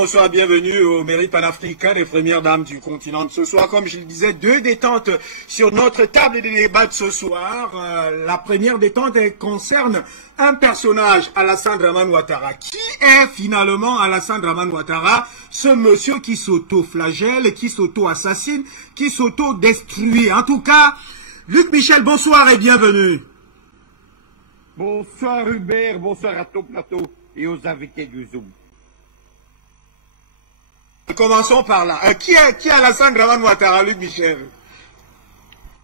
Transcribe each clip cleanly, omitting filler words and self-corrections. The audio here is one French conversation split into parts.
Bonsoir, bienvenue au mérite panafricain des premières dames du continent. Ce soir, comme je le disais, deux détentes sur notre table de débat de ce soir. La première détente concerne un personnage, Alassane Dramane Ouattara. Qui est finalement Alassane Dramane Ouattara, ce monsieur qui s'auto-flagelle, qui s'auto-assassine, qui s'auto-destruit? En tout cas, Luc Michel, bonsoir et bienvenue. Bonsoir Hubert, bonsoir à ton plateau et aux invités du Zoom. Commençons par là. Qui est Alassane Dramane Ouattara, Luc Michel?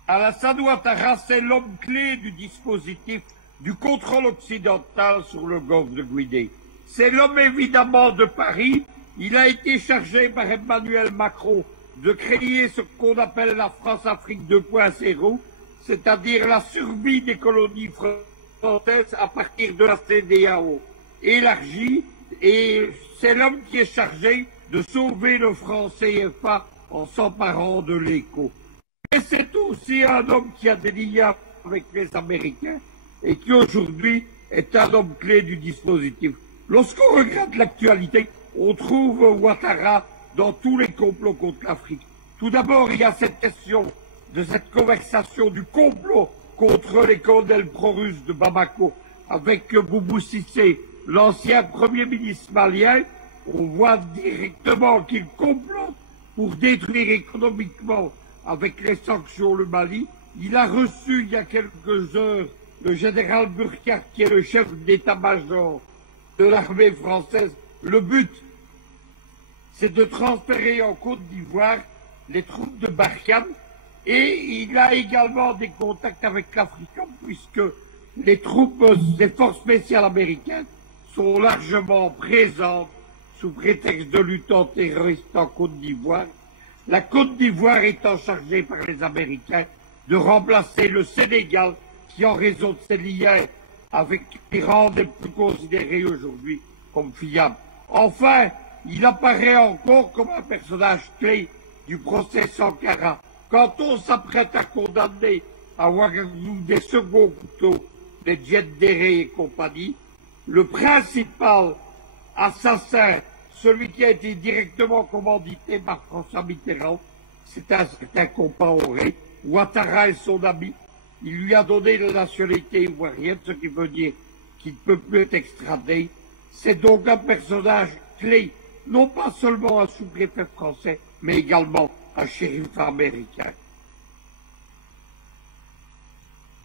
Alassane Ouattara, c'est l'homme clé du dispositif du contrôle occidental sur le golfe de Guinée. C'est l'homme évidemment de Paris. Il a été chargé par Emmanuel Macron de créer ce qu'on appelle la France-Afrique 2.0, c'est-à-dire la survie des colonies françaises à partir de la CEDEAO élargie, et c'est l'homme qui est chargé de sauver le franc CFA en s'emparant de l'écho. Mais c'est aussi un homme qui a des liens avec les Américains et qui aujourd'hui est un homme clé du dispositif. Lorsqu'on regarde l'actualité, on trouve Ouattara dans tous les complots contre l'Afrique. Tout d'abord, il y a cette question de cette conversation du complot contre les colonels pro-russes de Bamako avec Boubou Cissé, l'ancien premier ministre malien. On voit directement qu'il complote pour détruire économiquement avec les sanctions le Mali. Il a reçu il y a quelques heures le général Burkhardt, qui est le chef d'état-major de l'armée française. Le but, c'est de transférer en Côte d'Ivoire les troupes de Barkhane, et il a également des contacts avec l'Afrique, puisque les troupes des forces spéciales américaines sont largement présentes sous prétexte de lutte antiterroriste en Côte d'Ivoire. La Côte d'Ivoire étant chargée par les Américains de remplacer le Sénégal, qui en raison de ses liens avec l'Iran n'est plus considéré aujourd'hui comme fiable. Enfin, il apparaît encore comme un personnage clé du procès Sankara. Quand on s'apprête à condamner à Ouagadougou des seconds couteaux, les Djed Déré et compagnie, le principal assassin, celui qui a été directement commandité par François Mitterrand, c'est un certain Compaoré. Ouattara est son ami. Il lui a donné la nationalité ivoirienne, ce qui veut dire qu'il ne peut plus être extradé. C'est donc un personnage clé, non pas seulement un sous-préfet français, mais également un shérif américain.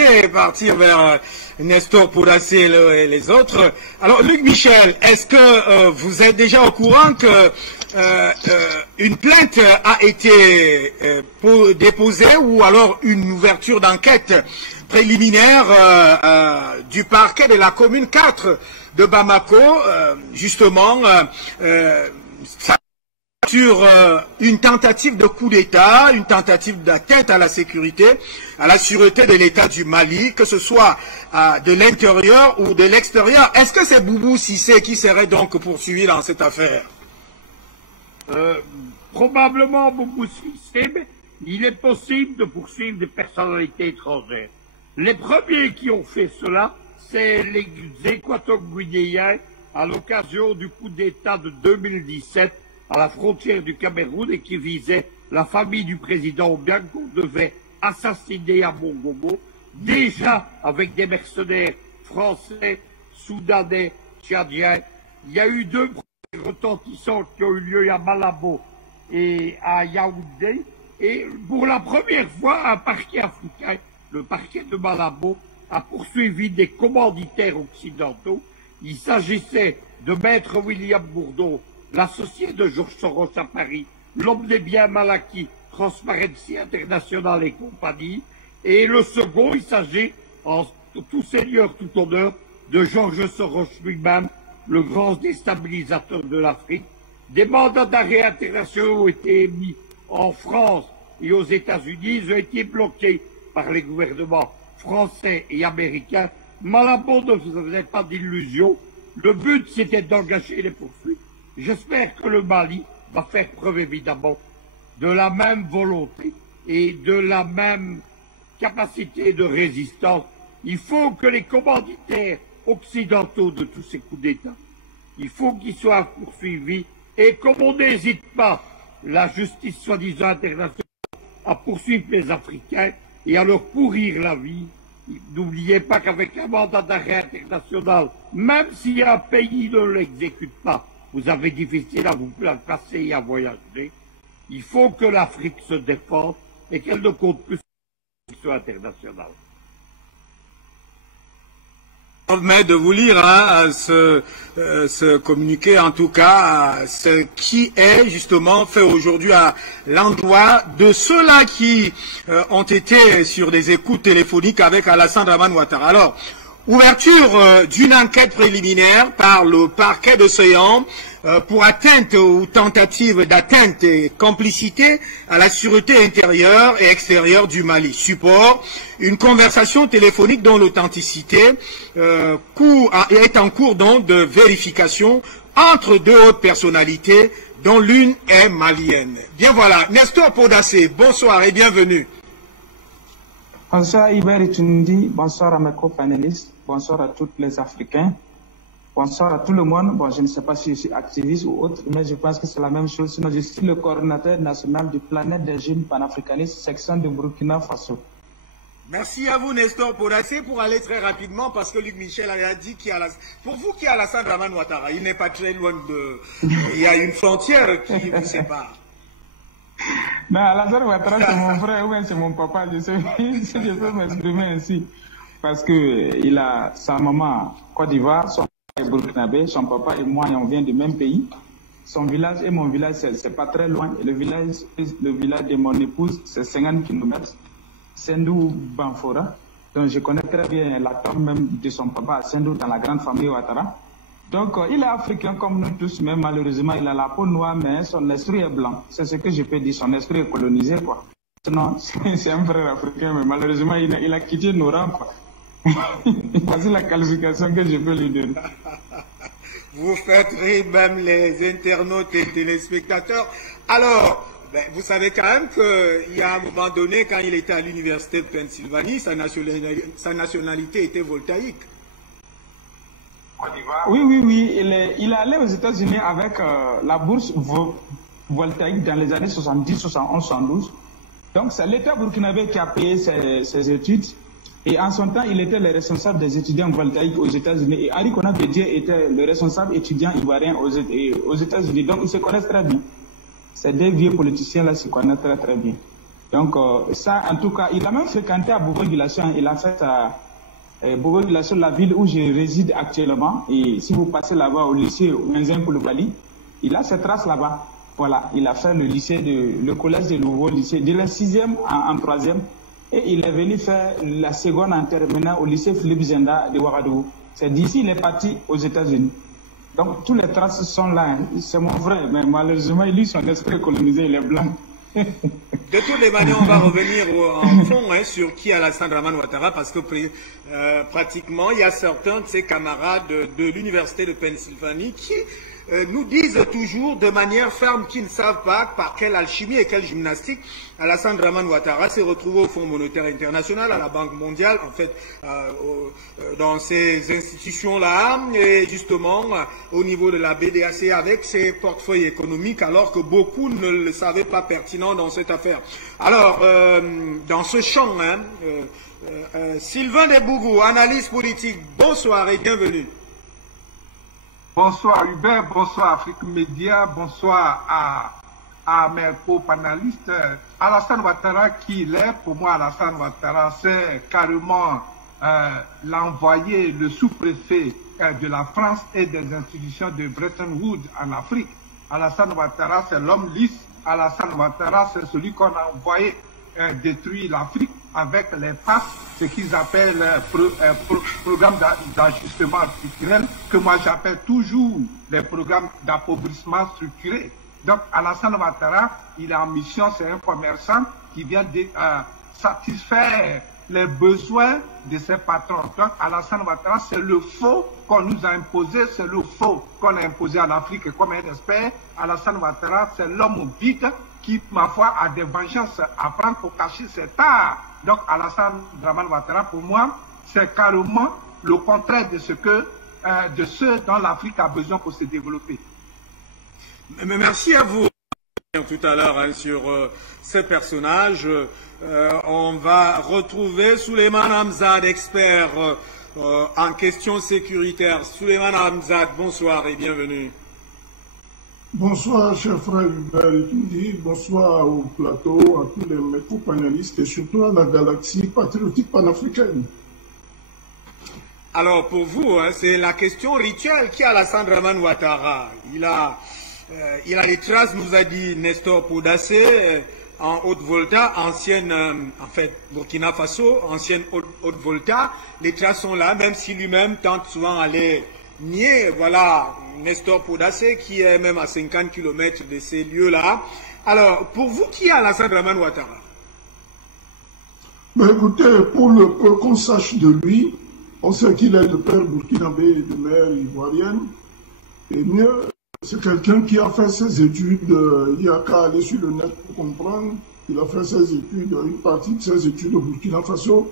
Et partir vers Nestor Pourassi et les autres. Alors, Luc Michel, est-ce que vous êtes déjà au courant que une plainte a été déposée, ou alors une ouverture d'enquête préliminaire du parquet de la commune 4 de Bamako, justement, sur une tentative de coup d'État, une tentative d'atteinte à la sécurité, à la sûreté de l'État du Mali, que ce soit de l'intérieur ou de l'extérieur? Est-ce que c'est Boubou Cissé qui serait donc poursuivi dans cette affaire? Probablement Boubou Cissé, mais il est possible de poursuivre des personnalités étrangères. Les premiers qui ont fait cela, c'est les Équato-Guinéens à l'occasion du coup d'État de 2017 à la frontière du Cameroun, et qui visait la famille du président Obiang, qu'on devait assassiner à Mongomo, déjà avec des mercenaires français, soudanais, tchadiens. Il y a eu deux retentissants qui ont eu lieu à Malabo et à Yaoundé, et pour la première fois, un parquet africain, le parquet de Malabo, a poursuivi des commanditaires occidentaux. Il s'agissait de Maître William Bourdon, l'associé de Georges Soros à Paris, l'homme des biens mal acquis, Transparency International et compagnie, et le second, il s'agit, en tout seigneur, tout honneur, de Georges Soros lui-même, le grand déstabilisateur de l'Afrique. Des mandats d'arrêt internationaux ont été émis en France et aux États-Unis. Ils ont été bloqués par les gouvernements français et américains. Malabo ne faisait pas d'illusions. Le but, c'était d'engager les poursuites. J'espère que le Mali va faire preuve évidemment de la même volonté et de la même capacité de résistance. Il faut que les commanditaires occidentaux de tous ces coups d'État, il faut qu'ils soient poursuivis Et comme on n'hésite pas, la justice soi-disant internationale, à poursuivre les Africains et à leur pourrir la vie, n'oubliez pas qu'avec un mandat d'arrêt international, même si un pays ne l'exécute pas, vous avez difficile à vous placer et à voyager, il faut que l'Afrique se défende et qu'elle ne compte plus sur la justice internationale. Je vous permets de vous lire ce communiqué, en tout cas, ce qui est justement fait aujourd'hui à l'endroit de ceux-là qui ont été sur des écoutes téléphoniques avec Alassane Dramane Ouattara. Alors, ouverture d'une enquête préliminaire par le parquet de Séan pour atteinte ou tentative d'atteinte et complicité à la sûreté intérieure et extérieure du Mali. Support, une conversation téléphonique dont l'authenticité est en cours donc de vérification entre deux hautes personnalités dont l'une est malienne. Bien voilà, Nestor Podassé, bonsoir et bienvenue. Bonsoir Iber Tundi, bonsoir à mes co-panélistes, bonsoir à tous les Africains, bonsoir à tout le monde. Bon, je ne sais pas si je suis activiste ou autre, mais je pense que c'est la même chose. Sinon, je suis le coordinateur national du Planète des Jeunes panafricanistes, section de Burkina Faso. Merci à vous, Nestor Podassé, pour aller très rapidement, parce que Luc Michel a dit pour vous qui est Alassane Dramane Ouattara, il n'est pas très loin de... Il y a une frontière qui vous sépare. Mais Alassane Ouattara, c'est mon frère, ou bien c'est mon papa, je sais, je peux m'exprimer ainsi. Parce que il a sa maman Côte d'Ivoire, son papa est burkinabé, son papa et moi, on vient du même pays. Son village et mon village, c'est pas très loin. Le village de mon épouse, c'est 50 km. Sendou Banfora. Donc je connais très bien la tombe même de son papa à Sendou dans la grande famille Ouattara. Donc il est africain comme nous tous, mais malheureusement il a la peau noire, mais son esprit est blanc. C'est ce que je peux dire, son esprit est colonisé quoi. Sinon, c'est un frère africain, mais malheureusement il a quitté nos rangs quoi. Voici la qualification que je peux lui donner. Vous faites rire même les internautes et téléspectateurs. Alors, vous savez quand même qu'il y a un moment donné, quand il était à l'université de Pennsylvanie, sa nationalité était voltaïque. Oui. Il est allé aux États-Unis avec la bourse voltaïque dans les années 70, 71, 72. Donc, c'est l'État burkinabé qui a payé ses études. Et en son temps, il était le responsable des étudiants voltaïques aux États-Unis. Et Henri Konan Bédié était le responsable étudiant ivoirien aux États-Unis. Donc, ils se connaissent très bien. Ces deux vieux politiciens-là se connaissent très très bien. Donc, ça, en tout cas, il a même fréquenté à Bobo-Dioulasso. Il a fait à Bobo-Dioulasso, la ville où je réside actuellement. Et si vous passez là-bas au lycée Wenzin Koulibaly, il a ses traces là-bas. Voilà, il a fait le collège de nouveau lycée, de la 6e en 3e. Et il est venu faire la seconde en terminant au lycée Philippe Zenda de Ouagadougou. C'est d'ici qu'il est parti aux États-Unis. Donc, tous les traces sont là. Hein. C'est mon frère, mais malheureusement, lui, son esprit colonisé, il est blanc. De toutes les manières, on va revenir en fond sur qui est Alassane Dramane Ouattara, parce que pratiquement, il y a certains de ses camarades de l'université de Pennsylvanie qui nous disent toujours de manière ferme qu'ils ne savent pas par quelle alchimie et quelle gymnastique Alassane Dramane Ouattara s'est retrouvé au Fonds monétaire international, à la Banque mondiale, en fait, dans ces institutions-là, et justement au niveau de la BDAC avec ses portefeuilles économiques, alors que beaucoup ne le savaient pas pertinent dans cette affaire. Alors, dans ce champ, Sylvain Desbougou, analyse politique, bonsoir et bienvenue. Bonsoir Hubert, bonsoir Afrique Média, bonsoir à mes co-panélistes. Alassane Ouattara, qui il est, pour moi Alassane Ouattara, c'est carrément l'envoyé, le sous-préfet de la France et des institutions de Bretton Woods en Afrique. Alassane Ouattara, c'est l'homme lisse. Alassane Ouattara, c'est celui qu'on a envoyé détruire l'Afrique avec les PAS, ce qu'ils appellent programme d'ajustement structurel, que moi j'appelle toujours les programmes d'appauvrissement structuré. Donc Alassane Ouattara, il est en mission, c'est un commerçant qui vient de satisfaire les besoins de ses patrons. Donc Alassane Ouattara, c'est le faux qu'on nous a imposé, c'est le faux qu'on a imposé à l'Afrique comme un expert. Alassane Ouattara, c'est l'homme vide qui, ma foi, a des vengeances à prendre pour cacher ses tares. Donc Alassane Dramane Ouattara, pour moi, c'est carrément le contraire de ce dont l'Afrique a besoin pour se développer. Mais merci à vous. Tout à l'heure hein, sur ces personnages. On va retrouver Souleymane Hamzad, expert en questions sécuritaires. Souleymane Hamzad, bonsoir et bienvenue. Bonsoir, cher frère Hubert Itundi, bonsoir au plateau, à tous les co-panélistes et surtout à la galaxie patriotique panafricaine. Alors pour vous, hein, c'est la question rituelle qui a Alassane Dramane Ouattara. Il a les traces, nous a dit Nestor Poudassé, en Haute-Volta, ancienne, en fait, Burkina Faso, ancienne Haute-Volta. Les traces sont là, même si lui-même tente souvent d'aller nier, voilà, Nestor Poudassé, qui est même à 50 km de ces lieux-là. Alors, pour vous, qui est Alassane Dramane Ouattara? Ben écoutez, pour qu'on sache de lui, on sait qu'il est de père burkinabé et de mère ivoirienne. Et mieux, c'est quelqu'un qui a fait ses études, il n'y a qu'à aller sur le net pour comprendre. Il a fait ses études, une partie de ses études au Burkina Faso,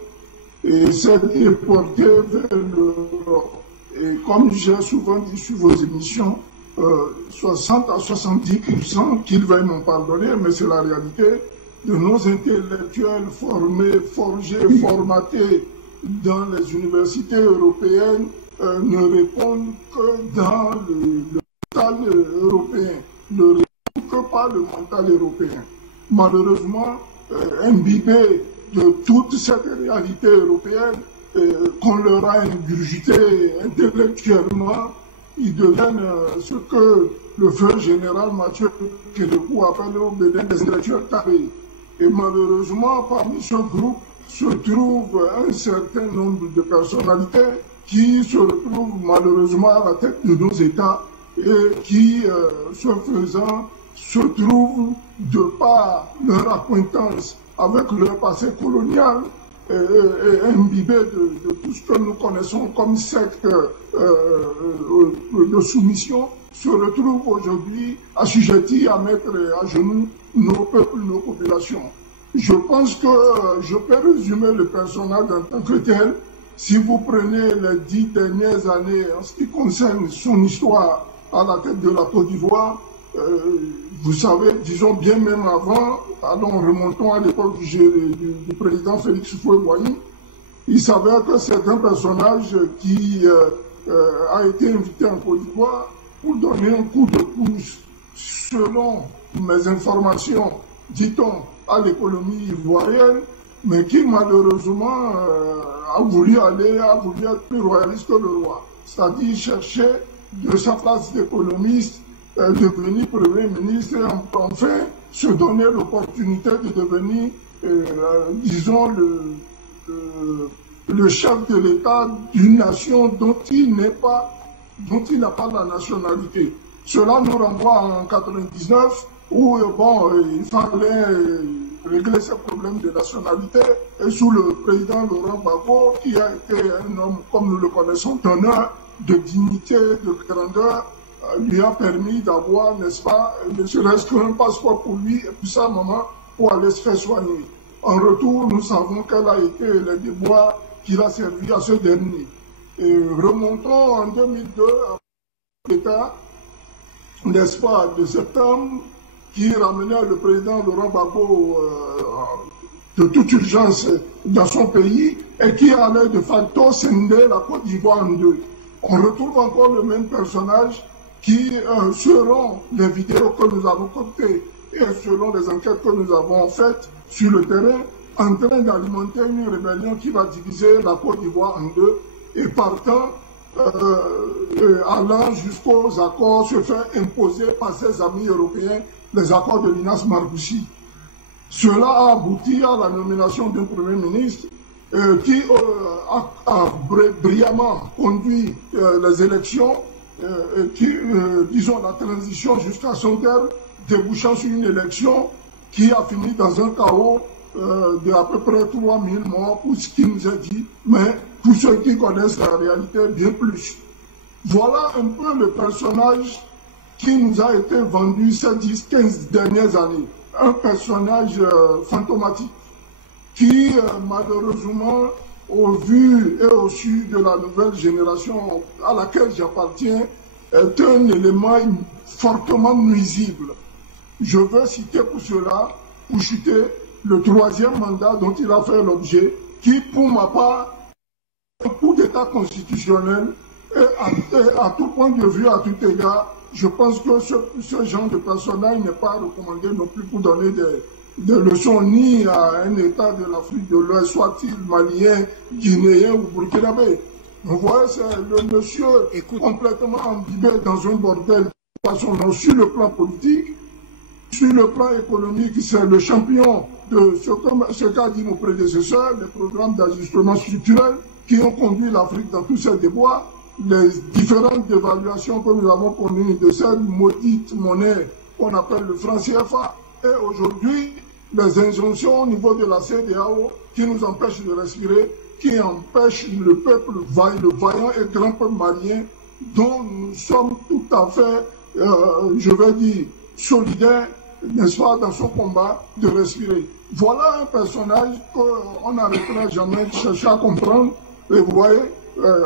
et s'est déporté vers l'Europe. Et comme j'ai souvent dit sur vos émissions, 60 à 70%, qu'ils veuillent m'en pardonner, mais c'est la réalité, de nos intellectuels formés, forgés, formatés dans les universités européennes ne répondent que dans le mental européen, ne répondent que par le mental européen. Malheureusement, imbibés de toute cette réalité européenne, qu'on leur a ingurgité intellectuellement, ils deviennent ce que le feu général Mathieu Kédougou appelle au Bénin des intellectuels carrés. Et malheureusement, parmi ce groupe se trouve un certain nombre de personnalités qui se retrouvent malheureusement à la tête de nos États et qui, ce faisant, se trouvent de par leur acquaintance avec leur passé colonial et imbibés de tout ce que nous connaissons comme secte de soumission, se retrouvent aujourd'hui assujettis à mettre à genoux nos peuples, nos populations. Je pense que je peux résumer le personnage en tant que tel. Si vous prenez les 10 dernières années en ce qui concerne son histoire à la tête de la Côte d'Ivoire, vous savez, disons bien même avant, allons remontons à l'époque du président Félix Houphouët-Boigny, il s'avère que c'est un personnage qui a été invité en Côte d'Ivoire pour donner un coup de pouce, selon mes informations, dit-on, à l'économie ivoirienne, mais qui malheureusement a voulu être plus royaliste que le roi, c'est-à-dire chercher de sa place d'économiste, devenir Premier ministre et enfin se donner l'opportunité de devenir, disons, le chef de l'État d'une nation dont il n'a pas la nationalité. Cela nous renvoie en 1999 où il fallait régler ces problèmes de nationalité et sous le président Laurent Gbagbo, qui a été un homme, comme nous le connaissons, d'honneur, de dignité, de grandeur, lui a permis d'avoir, n'est-ce pas, ne serait-ce qu'un passeport pour lui et puis sa maman pour aller se faire soigner. En retour, nous savons quel a été le déboire qu'il a servi à ce dernier. Et remontons en 2002 à l'État, n'est-ce pas, de septembre, qui ramenait le président Laurent Gbagbo de toute urgence dans son pays et qui allait de facto scinder la Côte d'Ivoire en deux. On retrouve encore le même personnage qui, selon les vidéos que nous avons captées et selon les enquêtes que nous avons faites sur le terrain, en train d'alimenter une rébellion qui va diviser la Côte d'Ivoire en deux et partant, allant jusqu'aux accords, se faire imposer par ses amis européens les accords de Minas Marboussi. Cela a abouti à la nomination d'un Premier ministre qui a brillamment conduit les élections, disons la transition jusqu'à son terme, débouchant sur une élection qui a fini dans un chaos de à peu près 3000 morts pour ce qui nous est dit, mais pour ceux qui connaissent la réalité, bien plus. Voilà un peu le personnage qui nous a été vendu ces 10-15 dernières années. Un personnage fantomatique qui, malheureusement, au vu et au su de la nouvelle génération à laquelle j'appartiens, est un élément fortement nuisible. Je veux citer pour cela, pour citer le 3e mandat dont il a fait l'objet, qui, pour ma part, est un coup d'État constitutionnel et à tout point de vue, à tout égard, je pense que ce genre de personnage n'est pas recommandé non plus pour donner des leçons ni à un État de l'Afrique de l'Ouest, soit-il malien, guinéen ou burkinabé. Vous voyez, c'est le monsieur complètement imbibé dans un bordel. Sur le plan politique, sur le plan économique, c'est le champion de ce qu'a dit nos prédécesseurs, les programmes d'ajustement structurel qui ont conduit l'Afrique dans tous ces déboires, les différentes dévaluations que nous avons connues de cette maudite monnaie qu'on appelle le franc CFA, et aujourd'hui, les injonctions au niveau de la CEDEAO qui nous empêchent de respirer, qui empêchent le peuple, le vaillant et grand peuple malien, dont nous sommes tout à fait, je vais dire, solidaires, n'est-ce pas, dans son combat, de respirer. Voilà un personnage qu'on n'arrêtera jamais de chercher à comprendre. Et vous voyez,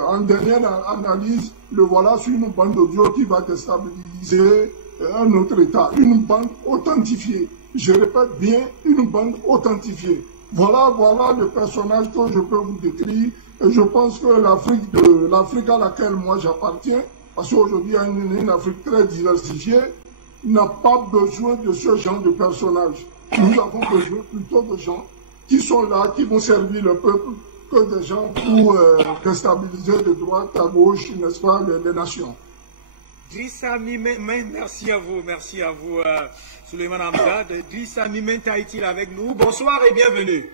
en dernière analyse, le voilà sur une bande audio qui va déstabiliser un autre État. Une bande authentifiée. Je répète bien, une bande authentifiée. Voilà le personnage que je peux vous décrire. Et je pense que l'Afrique à laquelle moi j'appartiens, parce qu'aujourd'hui il y a une Afrique très diversifiée, n'a pas besoin de ce genre de personnage. Nous avons besoin plutôt de gens qui sont là, qui vont servir le peuple, que des gens pour déstabiliser de droite à gauche, n'est-ce pas, les nations. Drissa Mimen, merci à vous, Souleymane Hamdad. Drissa Mimenta est-il avec nous? Bonsoir et bienvenue.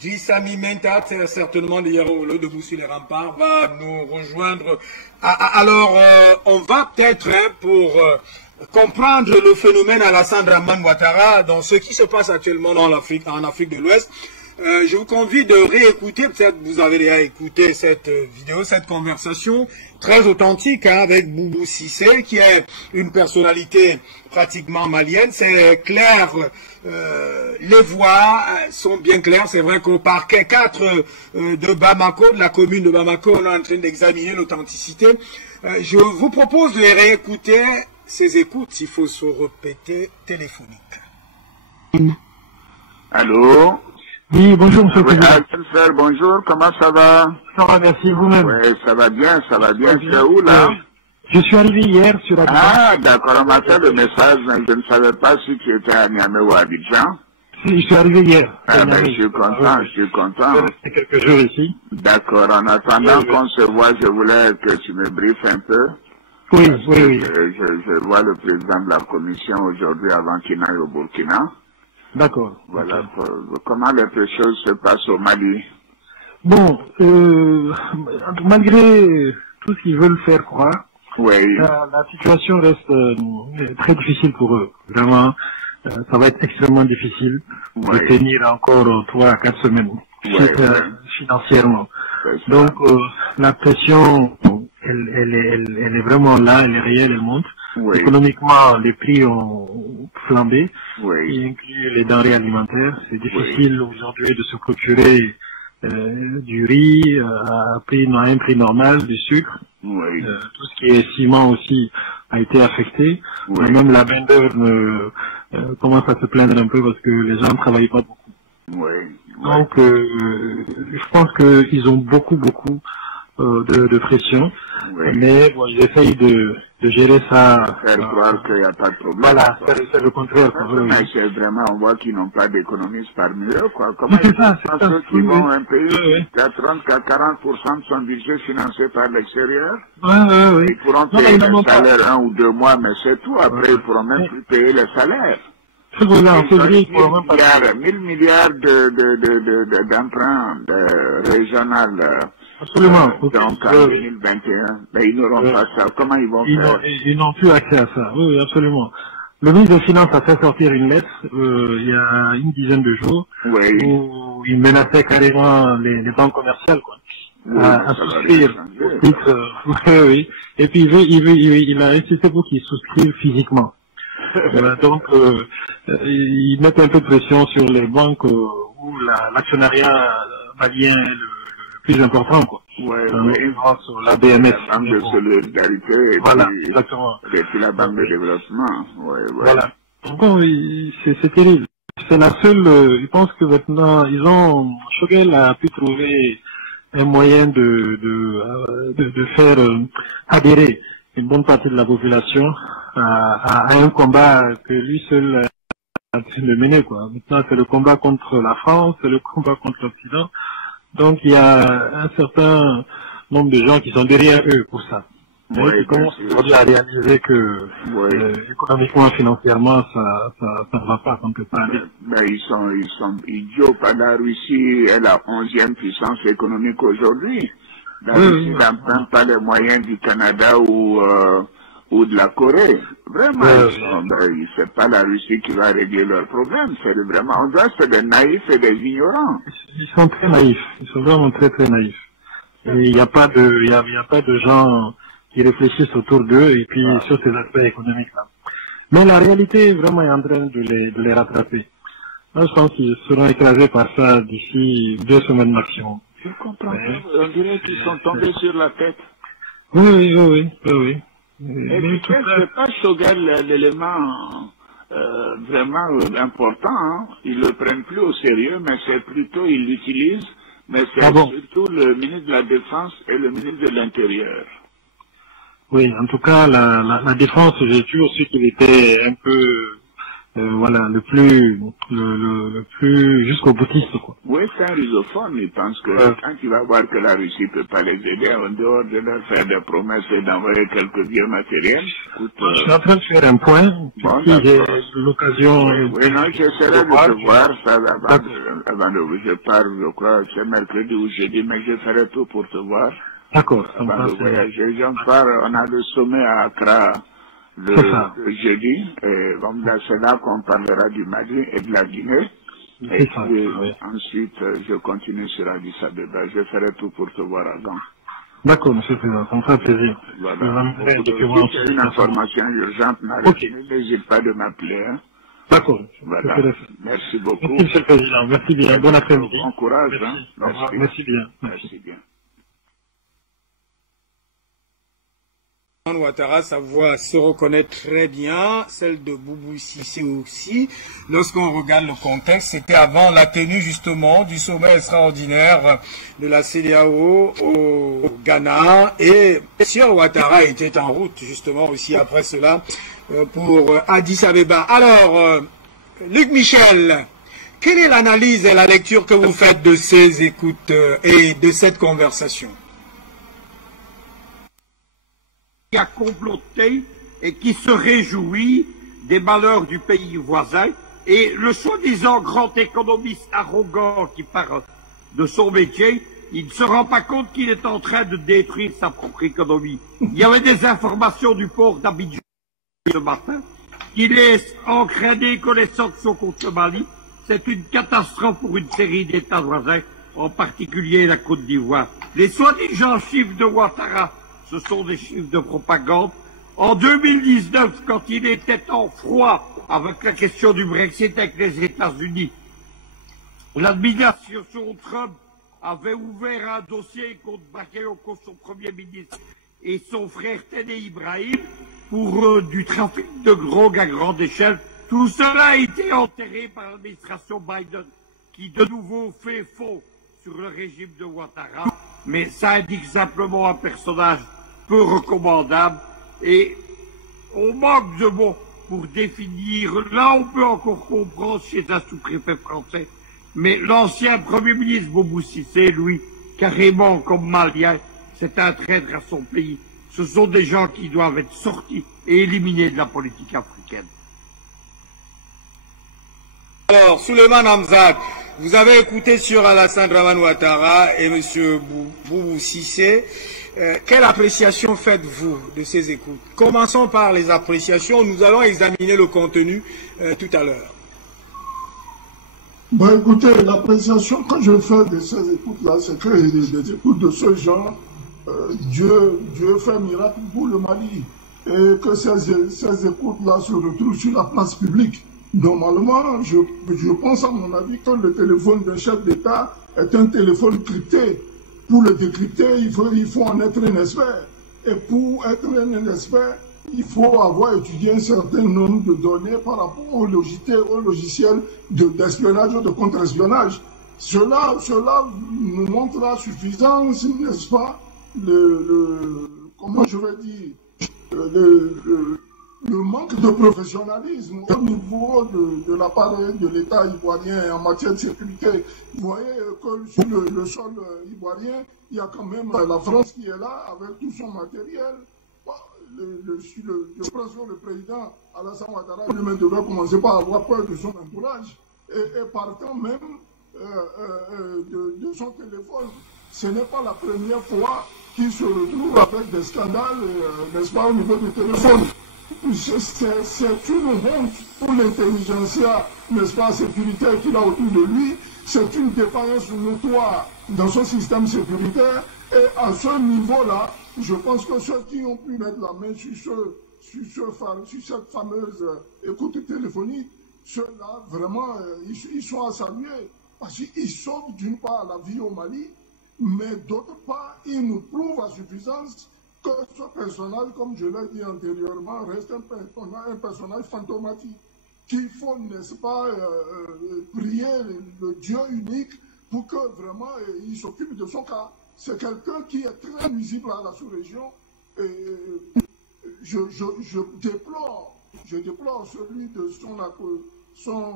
Drissa Mimenta, c'est certainement d'ailleurs au lieu de vous sur les remparts, va nous rejoindre. Alors, on va peut-être, pour comprendre le phénomène Alassane Dramane Ouattara dans ce qui se passe actuellement en Afrique de l'Ouest, je vous convie de réécouter, peut-être vous avez déjà écouté cette vidéo, cette conversation très authentique avec Boubou Cissé, qui est une personnalité pratiquement malienne. C'est clair, les voix sont bien claires. C'est vrai qu'au parquet 4 de Bamako, de la commune de Bamako, on est en train d'examiner l'authenticité. Je vous propose de réécouter ces écoutes, s'il faut se répéter, téléphoniques. Allô? Oui, bonjour, monsieur le président. Frère, bonjour, comment ça va? Ça va, merci, vous-même. Oui, ça va bien, ça va bien. C'est où, là? Je suis arrivé hier sur Abidjan. Ah, d'accord, on m'a fait le message, mais je ne savais pas si tu étais à Niamey ou à Abidjan. Si, je suis arrivé hier. Ah, ben, je suis content, je suis content. C'est quelques jours ici. D'accord, en attendant qu'on se voit, je voulais que tu me briefes un peu. Oui. Je vois le président de la commission aujourd'hui avant qu'il n'aille au Burkina. D'accord. Voilà, comment les choses se passent au Mali? Bon, malgré tout ce qu'ils veulent faire croire, oui. La situation reste très difficile pour eux. Vraiment, ça va être extrêmement difficile de tenir encore 3 à 4 semaines financièrement. Donc, la pression, elle est vraiment là, elle est réelle, elle monte. Oui. Économiquement, les prix ont flambé, y inclut les denrées alimentaires. C'est difficile aujourd'hui de se procurer du riz à un prix normal, du sucre. Tout ce qui est ciment aussi a été affecté. Même la main-d'œuvre commence à se plaindre un peu parce que les gens ne travaillent pas beaucoup. Donc, je pense qu'ils ont beaucoup de pression, mais bon, ils essayent de gérer ça. Faire croire qu'il n'y a pas de problème. Voilà, c'est le contraire. Mais c'est vraiment, on voit qu'ils n'ont pas d'économistes parmi eux, quoi. Comment ils font ceux qui vont un pays qui a 30 à 40% de son budget financé par l'extérieur? Ils pourront payer les salaires 1 ou 2 mois, mais c'est tout. Après, ils pourront même plus payer les salaires. C'est vrai, en février, ils pourront même pas. 1000 milliards d'emprunts régionaux. Absolument. Donc, en 2021, mais ils n'auront pas ça. Comment ils vont faire? Ils n'ont plus accès à ça. Oui, absolument. Le ministre des Finances a fait sortir une lettre, il y a une dizaine de jours, où il menaçait carrément les banques commerciales, quoi. À souscrire. Et puis, il a insisté pour qu'ils souscrivent physiquement. Voilà, donc, ils mettent un peu de pression sur les banques où l'actionnariat malien est le plus importants, quoi. Ouais, sur la BMS. La Banque de solidarité, et voilà, puis, exactement. Et puis la Banque de développement, Voilà. Bon, c'est terrible. C'est la seule, je pense que maintenant, Choguel a pu trouver un moyen de faire adhérer une bonne partie de la population à un combat que lui seul a pu mener, quoi. Maintenant, c'est le combat contre la France, c'est le combat contre l'Occident. Donc, il y a un certain nombre de gens qui sont derrière eux pour ça. Qui commencent aujourd'hui à réaliser que économiquement, financièrement, ça ne va pas, ça ne peut pas aller. Ils sont idiots. La Russie est la 11e puissance économique aujourd'hui. La Russie n'emprunte pas les moyens du Canada ou de la Corée. Vraiment, c'est pas la Russie qui va régler leurs problèmes. C'est vraiment, on dirait que c'est des naïfs et des ignorants. Ils sont très naïfs. Ils sont vraiment très, très naïfs. Et il n'y a pas de gens qui réfléchissent autour d'eux et puis sur ces aspects économiques-là. Mais la réalité vraiment est en train de les rattraper. Moi, je pense qu'ils seront écrasés par ça d'ici 2 semaines maximum. Je comprends. On dirait qu'ils sont tombés sur la tête. Oui. Et puis, c'est pas Choguel l'élément vraiment important. Hein. Ils le prennent plus au sérieux, mais c'est plutôt, ils l'utilisent, mais c'est surtout le ministre de la Défense et le ministre de l'Intérieur. Oui, en tout cas, la défense, j'ai toujours su qu'il était un peu, le plus jusqu'au boutiste, quoi. Oui, c'est un rusophone. Il pense que quand il va voir que la Russie peut pas les aider, en dehors de leur faire des promesses et d'envoyer quelques biens matériels. Je suis en train de faire un point. Si j'ai l'occasion. Oui, non, j'essaierai de te voir ça avant de, je pars, je crois, c'est mercredi ou jeudi, mais je ferai tout pour te voir. D'accord. Avant de voyager, on a le sommet à Accra le jeudi, et c'est là qu'on parlera du Mali et de la Guinée. Et puis, ensuite, je continue sur Addis Abeba. Je ferai tout pour te voir avant. D'accord, monsieur le Président, ça me fait plaisir. Voilà. Si une information urgente n'hésite pas de m'appeler. Hein. D'accord. Voilà. Merci beaucoup. Merci, monsieur le Président. Merci bien. Bon après-midi. Bon courage. Merci. Hein. Merci bien. Merci bien. Ouattara, sa voix se reconnaît très bien, celle de Boubou Cissé aussi. Lorsqu'on regarde le contexte, c'était avant la tenue justement du sommet extraordinaire de la CEDEAO au Ghana. Et M. Ouattara était en route justement aussi après cela pour Addis Abeba. Alors, Luc Michel, quelle est l'analyse et la lecture que vous faites de ces écoutes et de cette conversation? Qui a comploté et qui se réjouit des malheurs du pays voisin, et le soi-disant grand économiste arrogant qui parle de son métier, il ne se rend pas compte qu'il est en train de détruire sa propre économie. Il y avait des informations du port d'Abidjan ce matin qui laissent engrainer que les sanctions contre le Mali. C'est une catastrophe pour une série d'États voisins, en particulier la Côte d'Ivoire. Les soi-disant chiffres de Ouattara, ce sont des chiffres de propagande. En 2019, quand il était en froid avec la question du Brexit avec les États-Unis, l'administration Trump avait ouvert un dossier contre Bakayoko, son Premier ministre, et son frère Tene Ibrahim, pour du trafic de drogue à grande échelle. Tout cela a été enterré par l'administration Biden, qui de nouveau fait faux sur le régime de Ouattara, mais ça indique simplement un personnage peu recommandable, et on manque de mots pour définir. Là, on peut encore comprendre chez un sous-préfet français, mais l'ancien Premier ministre Boubou Cissé, lui, carrément comme malien, c'est un traître à son pays. Ce sont des gens qui doivent être sortis et éliminés de la politique africaine. Alors, Souleymane Hamzat, vous avez écouté sur Alassane Dramane Ouattara et M. Boubou Cissé. Quelle appréciation faites-vous de ces écoutes? Commençons par les appréciations. Nous allons examiner le contenu tout à l'heure. Bon, écoutez, l'appréciation que je fais de ces écoutes-là, c'est que les écoutes de ce genre, Dieu fait miracle pour le Mali. Et que ces écoutes-là se retrouvent sur la place publique. Normalement, je pense à mon avis que le téléphone d'un chef d'État est un téléphone crypté. pour le décrypter, il faut en être un expert. Et pour être un expert, il faut avoir étudié un certain nombre de données par rapport au logiciel d'espionnage ou de contre-espionnage. Cela nous montre la suffisance, n'est-ce pas, comment je vais dire, le manque de professionnalisme au niveau de l'appareil de l'État ivoirien en matière de sécurité. Vous voyez que sur le sol ivoirien, il y a quand même la France qui est là avec tout son matériel. Je pense que le président Alassane Ouattara lui-même devrait commencer par avoir peur de son entourage et partant même de son téléphone. Ce n'est pas la première fois qu'il se retrouve avec des scandales, n'est-ce pas, au niveau du téléphone. C'est une honte pour l'intelligentsia, n'est-ce pas, sécuritaire qu'il a autour de lui. C'est une défaillance notoire dans son système sécuritaire. Et à ce niveau-là, je pense que ceux qui ont pu mettre la main sur cette fameuse écoute téléphonique, ceux-là, vraiment, ils sont à saluer. Parce qu'ils sauvent d'une part la vie au Mali, mais d'autre part, ils nous prouvent à suffisance que ce personnage, comme je l'ai dit antérieurement, reste un personnage fantomatique, qu'il faut, n'est-ce pas, prier le Dieu unique pour que vraiment il s'occupe de son cas. C'est quelqu'un qui est très nuisible à la sous-région. Je déplore celui de son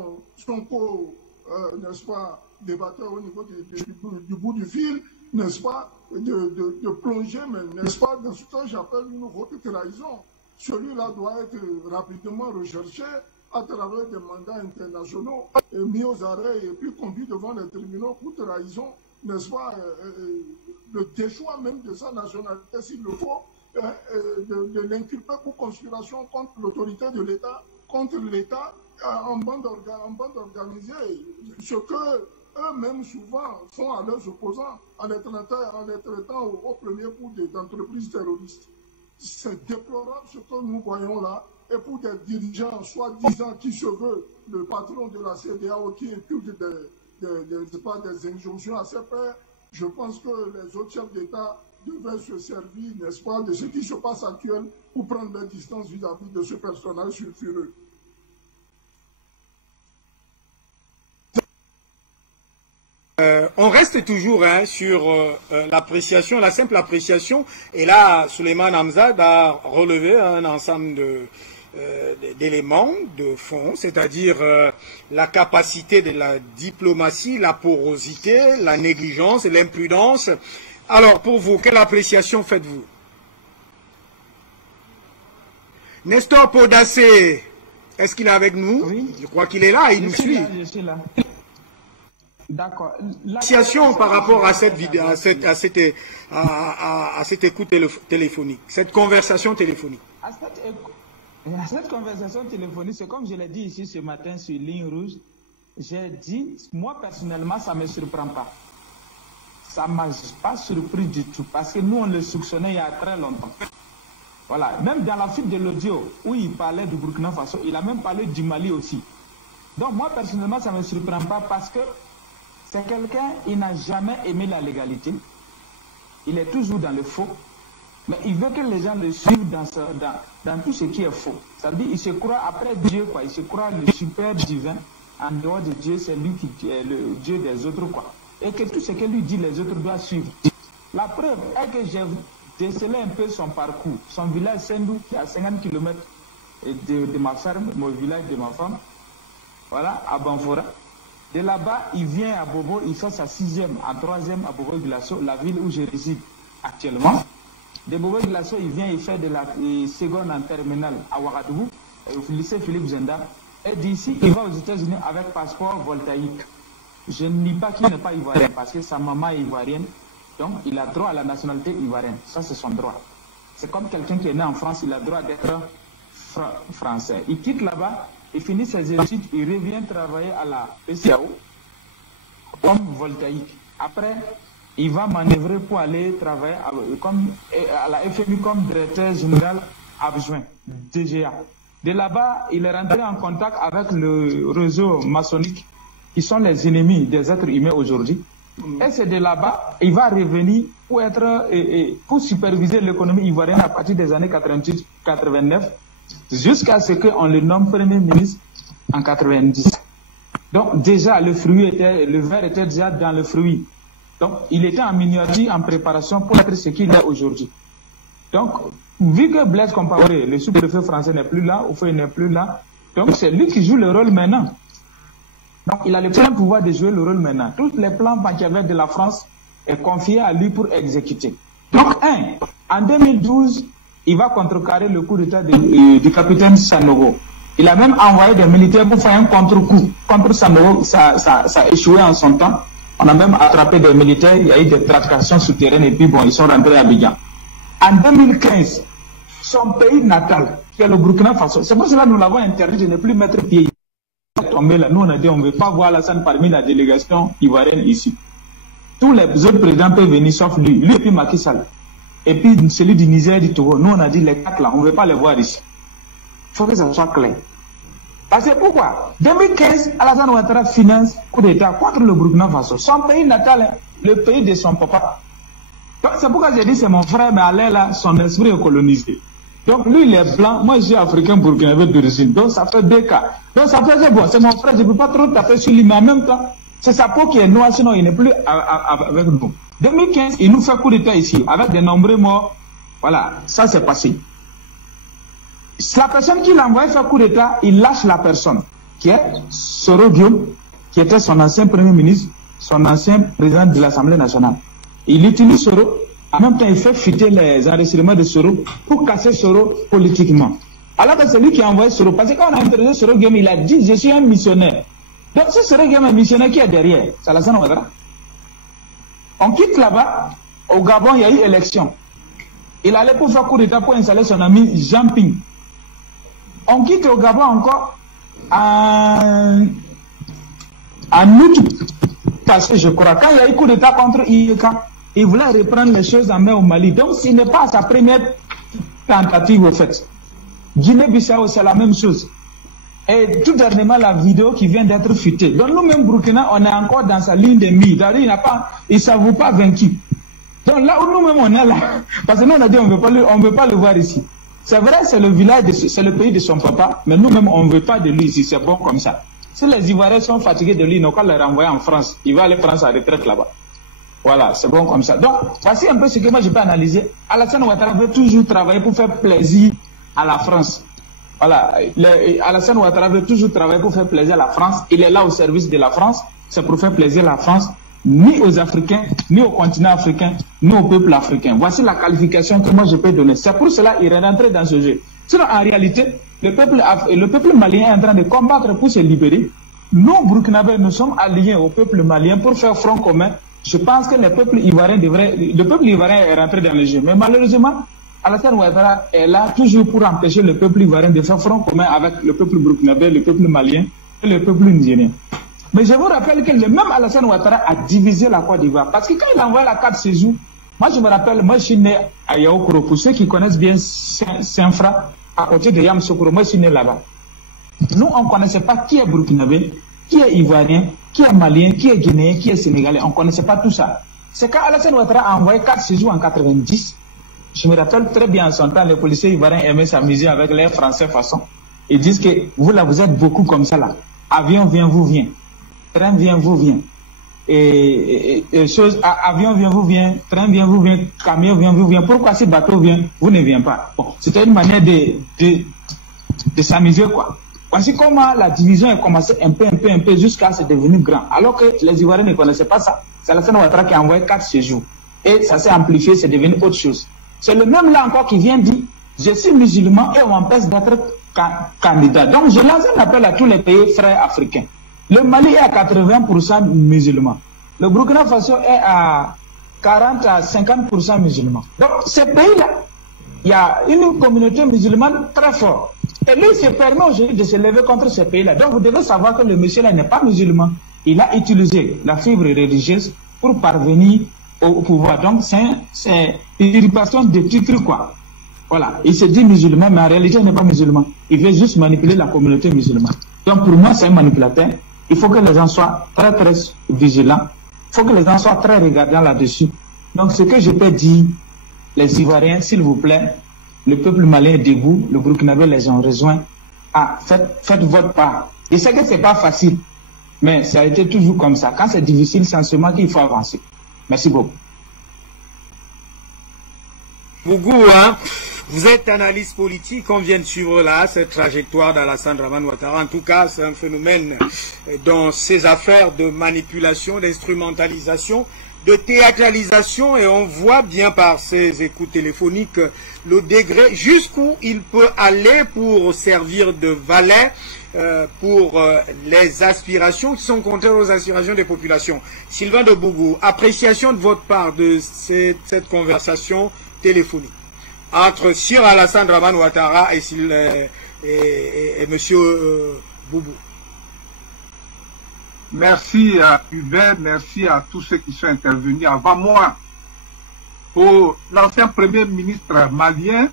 n'est-ce pas, débatteur au niveau du bout du fil, n'est-ce pas, de plonger, mais n'est-ce pas, dans ce que j'appelle une haute trahison. Celui-là doit être rapidement recherché à travers des mandats internationaux, et mis aux arrêts et puis conduit devant les tribunaux pour trahison, n'est-ce pas, le déchoix même de sa nationalité s'il le faut, de l'inculper pour conspiration contre l'autorité de l'État, contre l'État en bande organisée, ce que eux-mêmes souvent font à leurs opposants en les traitant au premier coup d'entreprises terroristes. C'est déplorable ce que nous voyons là, et pour des dirigeants soi-disant qui se veulent le patron de la CEDEAO qui inculque des injonctions à ses pairs, je pense que les autres chefs d'État devraient se servir, n'est-ce pas, de ce qui se passe actuellement pour prendre des distances vis-à-vis de ce personnage sulfureux. On reste toujours sur l'appréciation, la simple appréciation. Et là, Souleymane Hamzad a relevé un ensemble d'éléments de fond, c'est-à-dire la capacité de la diplomatie, la porosité, la négligence et l'imprudence. Alors, pour vous, quelle appréciation faites-vous? Nestor Podacé, est-ce qu'il est avec nous? Oui. Je crois qu'il est là, il nous suit. Je suis là. D'accord. L'appréciation par rapport à cette vidéo, à cette écoute téléphonique, cette conversation téléphonique. À cette conversation téléphonique, c'est comme je l'ai dit ici ce matin sur Ligne Rouge, j'ai dit, moi personnellement, ça ne me surprend pas. Ça ne m'a pas surpris du tout, parce que nous, on le soupçonnait il y a très longtemps. Voilà, même dans la suite de l'audio, où il parlait du Burkina Faso, il a même parlé du Mali aussi. Donc moi, personnellement, ça ne me surprend pas, parce que c'est quelqu'un, il n'a jamais aimé la légalité, il est toujours dans le faux, mais il veut que les gens le suivent dans tout ce qui est faux. C'est-à-dire il se croit après Dieu, quoi. Il se croit le super divin, en dehors de Dieu, c'est lui qui est le Dieu des autres, quoi. Et que tout ce que lui dit, les autres doivent suivre. La preuve est que j'ai décelé un peu son parcours. Son village Sendou, qui est à 50 km de ma ferme, mon village de ma femme, voilà, à Banfora. De là-bas, il vient à Bobo, il fait sa 6e à 3e à Bobo-Glasso, la ville où je réside actuellement. De Bobo-Glasso, il vient, il fait de la seconde en terminale à Ouagadougou, au lycée Philippe Zenda. Et d'ici, il va aux États-Unis avec passeport voltaïque. Je ne nie pas qu'il n'est pas ivoirien, parce que sa maman est ivoirienne, donc il a droit à la nationalité ivoirienne. Ça, c'est son droit. C'est comme quelqu'un qui est né en France, il a droit d'être français. Il quitte là-bas, il finit ses études, il revient travailler à la PCAO comme voltaïque. Après, il va manœuvrer pour aller travailler à la FMI comme directeur général adjoint, DGA. De là-bas, il est rentré en contact avec le réseau maçonnique, qui sont les ennemis des êtres humains aujourd'hui. Et c'est de là-bas, il va revenir pour pour superviser l'économie ivoirienne à partir des années 88-89, jusqu'à ce qu'on le nomme Premier ministre en 90. Donc déjà, le verre était déjà dans le fruit. Donc il était en miniature, en préparation pour être ce qu'il est aujourd'hui. Donc, vu que Blaise Compaoré, le sous-préfet français, n'est plus là, Oufoué n'est plus là, donc c'est lui qui joue le rôle maintenant. Donc il a le plein pouvoir de jouer le rôle maintenant. Tous les plans Machiavel de la France est confié à lui pour exécuter. Donc en 2012, il va contrecarrer le coup d'État du capitaine Sanogo. Il a même envoyé des militaires pour faire un contre-coup contre Sanogo. Ça a échoué en son temps. On a même attrapé des militaires, il y a eu des tractations souterraines et puis bon, ils sont rentrés à Abidjan. En 2015, son pays natal, qui est le Burkina Faso, c'est pour cela que nous l'avons interdit de ne plus mettre pied. Nous on a dit on ne veut pas voir Alassane parmi la délégation ivoirienne ici. Tous les autres présidents peuvent venir sauf lui et puis Macky Sall. Et puis celui du Niger, du Togo. Nous on a dit les quatre là, on ne veut pas les voir ici. Il faut que ça soit clair. Parce que pourquoi 2015, Alassane Ouattara finance coup d'État contre le Burkina Faso. Son pays natal, le pays de son papa. Donc c'est pourquoi j'ai dit c'est mon frère, mais allez là, son esprit est colonisé. Donc lui il est blanc, moi je suis africain burkinabé d'origine, donc ça fait deux cas. Donc ça fait bon, c'est mon frère, je ne peux pas trop taper sur lui, mais en même temps, c'est sa peau qui est noire, sinon il n'est plus avec nous. 2015, il nous fait coup d'État ici, avec de nombreux morts. Voilà, ça s'est passé. La personne qui l'a envoyé faire coup d'État, il lâche la personne, qui est Soro Guillaume, qui était son ancien premier ministre, son ancien président de l'Assemblée nationale. Il utilise Soro. En même temps, il fait fuiter les enregistrements de Soro pour casser Soro politiquement. Alors que c'est lui qui a envoyé Soro. Parce que quand on a interrogé Soro Guillaume, il a dit « Je suis un missionnaire ». Donc si Soro Guillaume est un missionnaire, qui est derrière? C'est Alassane Ouattara. On quitte là-bas. Au Gabon, il y a eu élection. Il allait pour faire coup d'État pour installer son ami Jean Ping. On quitte au Gabon encore en août passé, je crois. Quand il y a eu coup d'État contre Iyeka, il voulait reprendre les choses en main au Mali. Donc, ce n'est pas sa première tentative, au fait. Guinée-Bissau, c'est la même chose. Et tout dernièrement, la vidéo qui vient d'être futée. Donc, nous-mêmes, Burkina, on est encore dans sa ligne de mire. Il ne s'avoue pas vaincu. Donc, là où nous-mêmes, on est là, parce que nous, on a dit, on ne veut pas le voir ici. C'est vrai, c'est le village, c'est le pays de son papa, mais nous-mêmes, on ne veut pas de lui ici. C'est bon comme ça. Si les Ivoiriens sont fatigués de lui, ils n'ont qu'à le renvoyer en France. Il va aller prendre sa retraite là-bas. Voilà, c'est bon comme ça. Donc, voici un peu ce que moi je peux analyser. Alassane Ouattara veut toujours travailler pour faire plaisir à la France. Voilà, Alassane Ouattara veut toujours travailler pour faire plaisir à la France. Il est là au service de la France. C'est pour faire plaisir à la France, ni aux Africains, ni au continent africain, ni au peuple africain. Voici la qualification que moi je peux donner. C'est pour cela qu'il est rentré dans ce jeu. Sinon, en réalité, le peuple malien est en train de combattre pour se libérer. Nous, Burkinabés, nous sommes alliés au peuple malien pour faire front commun. Je pense que le peuple ivoirien est rentré dans le jeu. Mais malheureusement, Alassane Ouattara est là toujours pour empêcher le peuple ivoirien de faire front commun avec le peuple burkinabé, le peuple malien et le peuple nigérien. Mais je vous rappelle que le même Alassane Ouattara a divisé la Côte d'Ivoire. Parce que quand il a envoyé la carte séjour, moi je me rappelle, moi je suis né à Yaoukoro. Pour ceux qui connaissent bien Saint-Fra, à côté de Yamoussoukro, moi je suis né là-bas. Nous, on ne connaissait pas qui est burkinabé, qui est ivoirien, qui est malien, qui est guinéen, qui est sénégalais. On ne connaissait pas tout ça. C'est quand Alassane Ouattara a envoyé 4 séjours en 90. Je me rappelle très bien en son temps, les policiers ivoiriens aimaient s'amuser avec les Français façon. Ils disent que vous là, vous êtes beaucoup comme ça là. Avion vient, vous vient. Train vient, vous vient. Avion vient, vous vient. Train vient, vous vient. Camion vient, vous vient. Pourquoi si bateau vient, vous ne vient pas? Bon, c'était une manière de s'amuser quoi. Voici comment la division a commencé un peu, jusqu'à se devenir grand. Alors que les Ivoiriens ne connaissaient pas ça. C'est Alassane Ouattara qui a envoyé 4 séjours. Et ça s'est amplifié, c'est devenu autre chose. C'est le même là encore qui vient dire, je suis musulman et on m'empêche d'être candidat. Donc je lance un appel à tous les pays frères africains. Le Mali est à 80% musulman. Le Burkina Faso est à 40 à 50% musulman. Donc ces pays-là, il y a une communauté musulmane très forte. Et lui, il se permet aujourd'hui de se lever contre ces pays-là. Donc vous devez savoir que le monsieur-là n'est pas musulman. Il a utilisé la fibre religieuse pour parvenir au pouvoir. Donc c'est une usurpation de titre quoi. Voilà. Il se dit musulman, mais en réalité il n'est pas musulman. Il veut juste manipuler la communauté musulmane. Donc pour moi c'est un manipulateur. Il faut que les gens soient très très vigilants Il faut que les gens soient très regardants là-dessus. Donc, ce que je peux dire, les Ivoiriens, s'il vous plaît, le peuple malien est debout, le Burkinabé les ont rejoints. Ah, faites votre part. Je sais que c'est pas facile, mais ça a été toujours comme ça. Quand c'est difficile, c'est en ce moment qu'il faut avancer. Merci beaucoup. Bougou, hein, vous êtes analyste politique, on vient de suivre là cette trajectoire d'Alassane Dramane Ouattara. En tout cas, c'est un phénomène dans ces affaires de manipulation, d'instrumentalisation, de théâtralisation, et on voit bien par ces écoutes téléphoniques le degré jusqu'où il peut aller pour servir de valet pour les aspirations qui sont contraires aux aspirations des populations. Sylvain de Bougou, appréciation de votre part de cette conversation téléphonique entre Sir Alassane Dramane Ouattara et monsieur Boubou. Merci à Hubert, merci à tous ceux qui sont intervenus avant moi. Pour l'ancien premier ministre malien,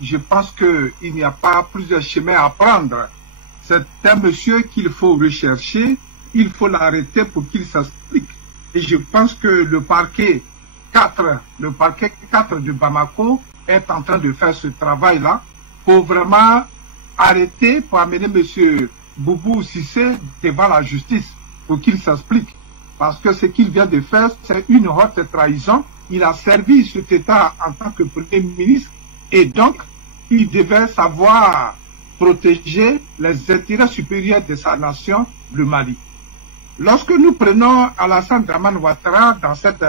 je pense qu'il n'y a pas plusieurs chemins à prendre. C'est un monsieur qu'il faut rechercher, il faut l'arrêter pour qu'il s'explique. Et je pense que le parquet 4 de Bamako est en train de faire ce travail-là pour vraiment arrêter, pour amener monsieur Boubou Cissé devant la justice pour qu'il s'explique. Parce que ce qu'il vient de faire, c'est une haute trahison. Il a servi cet État en tant que Premier ministre et donc il devait savoir protéger les intérêts supérieurs de sa nation, le Mali. Lorsque nous prenons Alassane Dramane Ouattara dans cette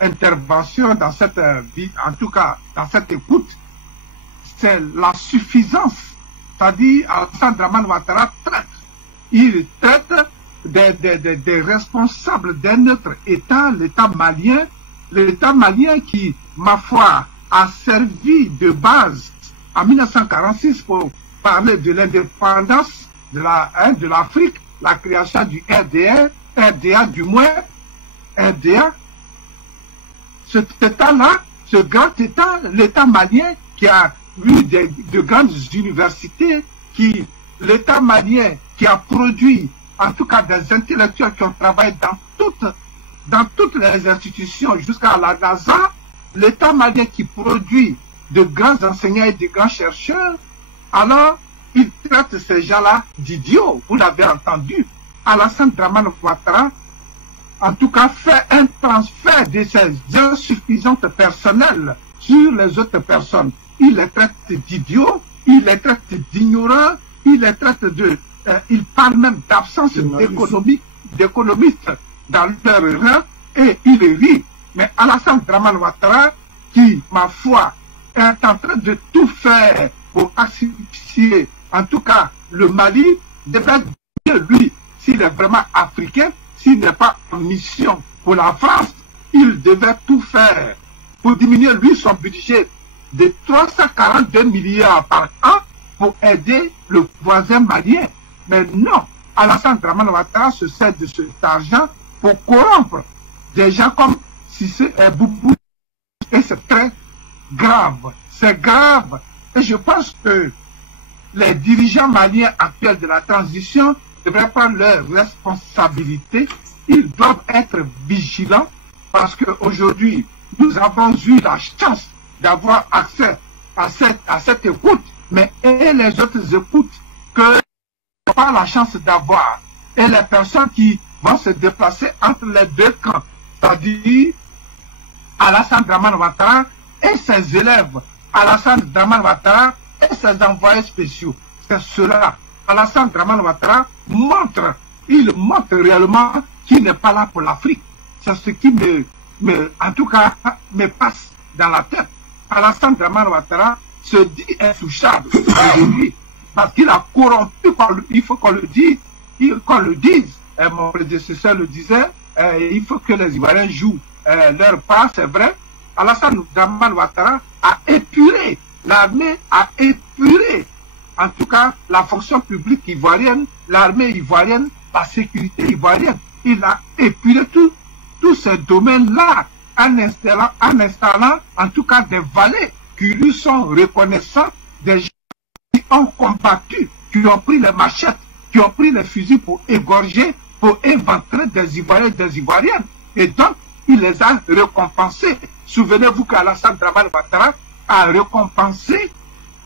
intervention, dans cette vie, en tout cas dans cette écoute, c'est la suffisance. C'est-à-dire, Alassane Dramane Ouattara traite. Il traite des responsables d'un autre État, l'État malien qui, ma foi, a servi de base en 1946 pour parler de l'indépendance de l'Afrique, la création du RDA du moins, RDA. Cet État-là, ce grand État, l'État malien qui a eu de grandes universités, l'État malien qui a produit en tout cas des intellectuels qui ont travaillé dans toutes les institutions jusqu'à la NASA, l'État malien qui produit de grands enseignants et de grands chercheurs, alors il traite ces gens-là d'idiots. Vous l'avez entendu. Alassane Dramane Ouattara, en tout cas, fait un transfert de ses insuffisances personnelles sur les autres personnes. Il les traite d'idiots, il les traite d'ignorants, il les traite il parle même d'absence d'économistes dans leur rang et il rit. Mais Alassane Dramane Ouattara, qui, ma foi, est en train de tout faire pour asphyxier, en tout cas, le Mali, devrait dire, lui, s'il est vraiment africain, s'il n'est pas en mission pour la France, il devait tout faire pour diminuer, lui, son budget de 342 milliards par an pour aider le voisin malien. Mais non, Alassane Dramane Ouattara se sert de cet argent pour corrompre des gens comme Cissé et Boubou. Et c'est très grave. C'est grave. Et je pense que les dirigeants maliens actuels de la transition devraient prendre leurs responsabilités. Ils doivent être vigilants parce qu'aujourd'hui, nous avons eu la chance d'avoir accès à cette écoute, mais et les autres écoutes que nous n'avons pas la chance d'avoir, et les personnes qui vont se déplacer entre les deux camps, c'est-à-dire Alassane Dramane Ouattara et ses élèves, Alassane Dramane Ouattara et ses envoyés spéciaux. C'est cela. Alassane Dramane Ouattara il montre réellement qu'il n'est pas là pour l'Afrique. C'est ce qui en tout cas, me passe dans la tête. Alassane Dramane Ouattara se dit intouchable aujourd'hui parce qu'il a corrompu, il faut qu'on le dise, mon prédécesseur le disait, il faut que les Ivoiriens jouent leur part, c'est vrai. Alassane Dramane Ouattara a épuré, l'armée a épuré, en tout cas, la fonction publique ivoirienne, l'armée ivoirienne, la sécurité ivoirienne. Il a épuré tous ces domaines-là en installant, en tout cas, des valets qui lui sont reconnaissants, des gens qui ont combattu, qui ont pris les machettes, qui ont pris les fusils pour égorger, pour éventrer des Ivoiriens et des Ivoiriennes. Et donc, il les a récompensés. Souvenez-vous qu'Alassane Dramane Ouattara a récompensé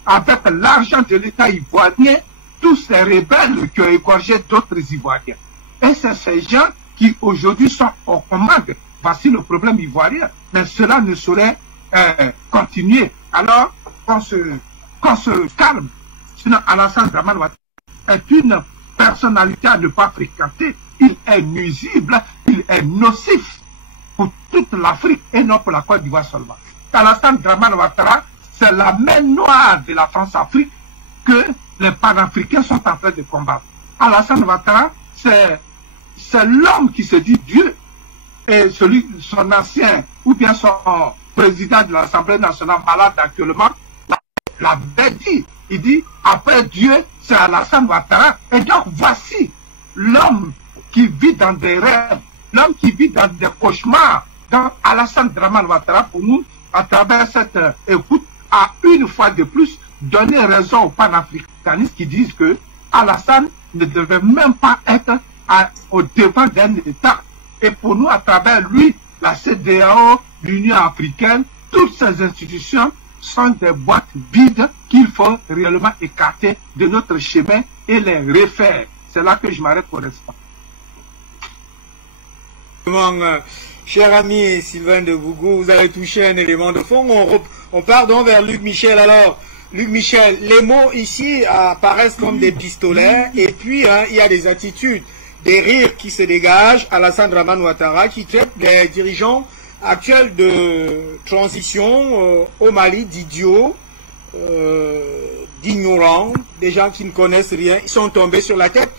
avec l'argent de l'État ivoirien tous ces rebelles qui ont égorgé d'autres Ivoiriens. Et c'est ces gens qui aujourd'hui sont aux commandes. Voici le problème ivoirien. Mais cela ne saurait continuer. Alors, qu'on se calme. Sinon, Alassane Dramane Ouattara est une personnalité à ne pas fréquenter. Il est nuisible, il est nocif pour toute l'Afrique et non pour la Côte d'Ivoire seulement. Alassane Dramane Ouattara, c'est la main noire de la France-Afrique que les panafricains sont en train de combattre. Alassane Ouattara, c'est l'homme qui se dit Dieu. Et son ancien, ou bien son président de l'Assemblée nationale malade actuellement, l'avait dit. Il dit, après Dieu, c'est Alassane Ouattara. Et donc, voici l'homme qui vit dans des rêves, l'homme qui vit dans des cauchemars. Donc, Alassane Dramane Ouattara, pour nous, à travers cette écoute, a une fois de plus donné raison aux panafricanistes qui disent que Alassane ne devait même pas être au devant d'un État. Et pour nous, à travers lui, la CEDEAO, l'Union africaine, toutes ces institutions sont des boîtes vides qu'il faut réellement écarter de notre chemin et les refaire. C'est là que je m'arrête pour l'instant. Cher ami Sylvain de Bougou, vous avez touché un élément de fond. On part donc vers Luc Michel. Alors, Luc Michel, les mots ici apparaissent comme des pistolets et puis il y a des attitudes, des rires qui se dégagent. Alassane Dramane Ouattara qui traite les dirigeants actuels de transition au Mali d'idiots, d'ignorants, des gens qui ne connaissent rien, ils sont tombés sur la tête.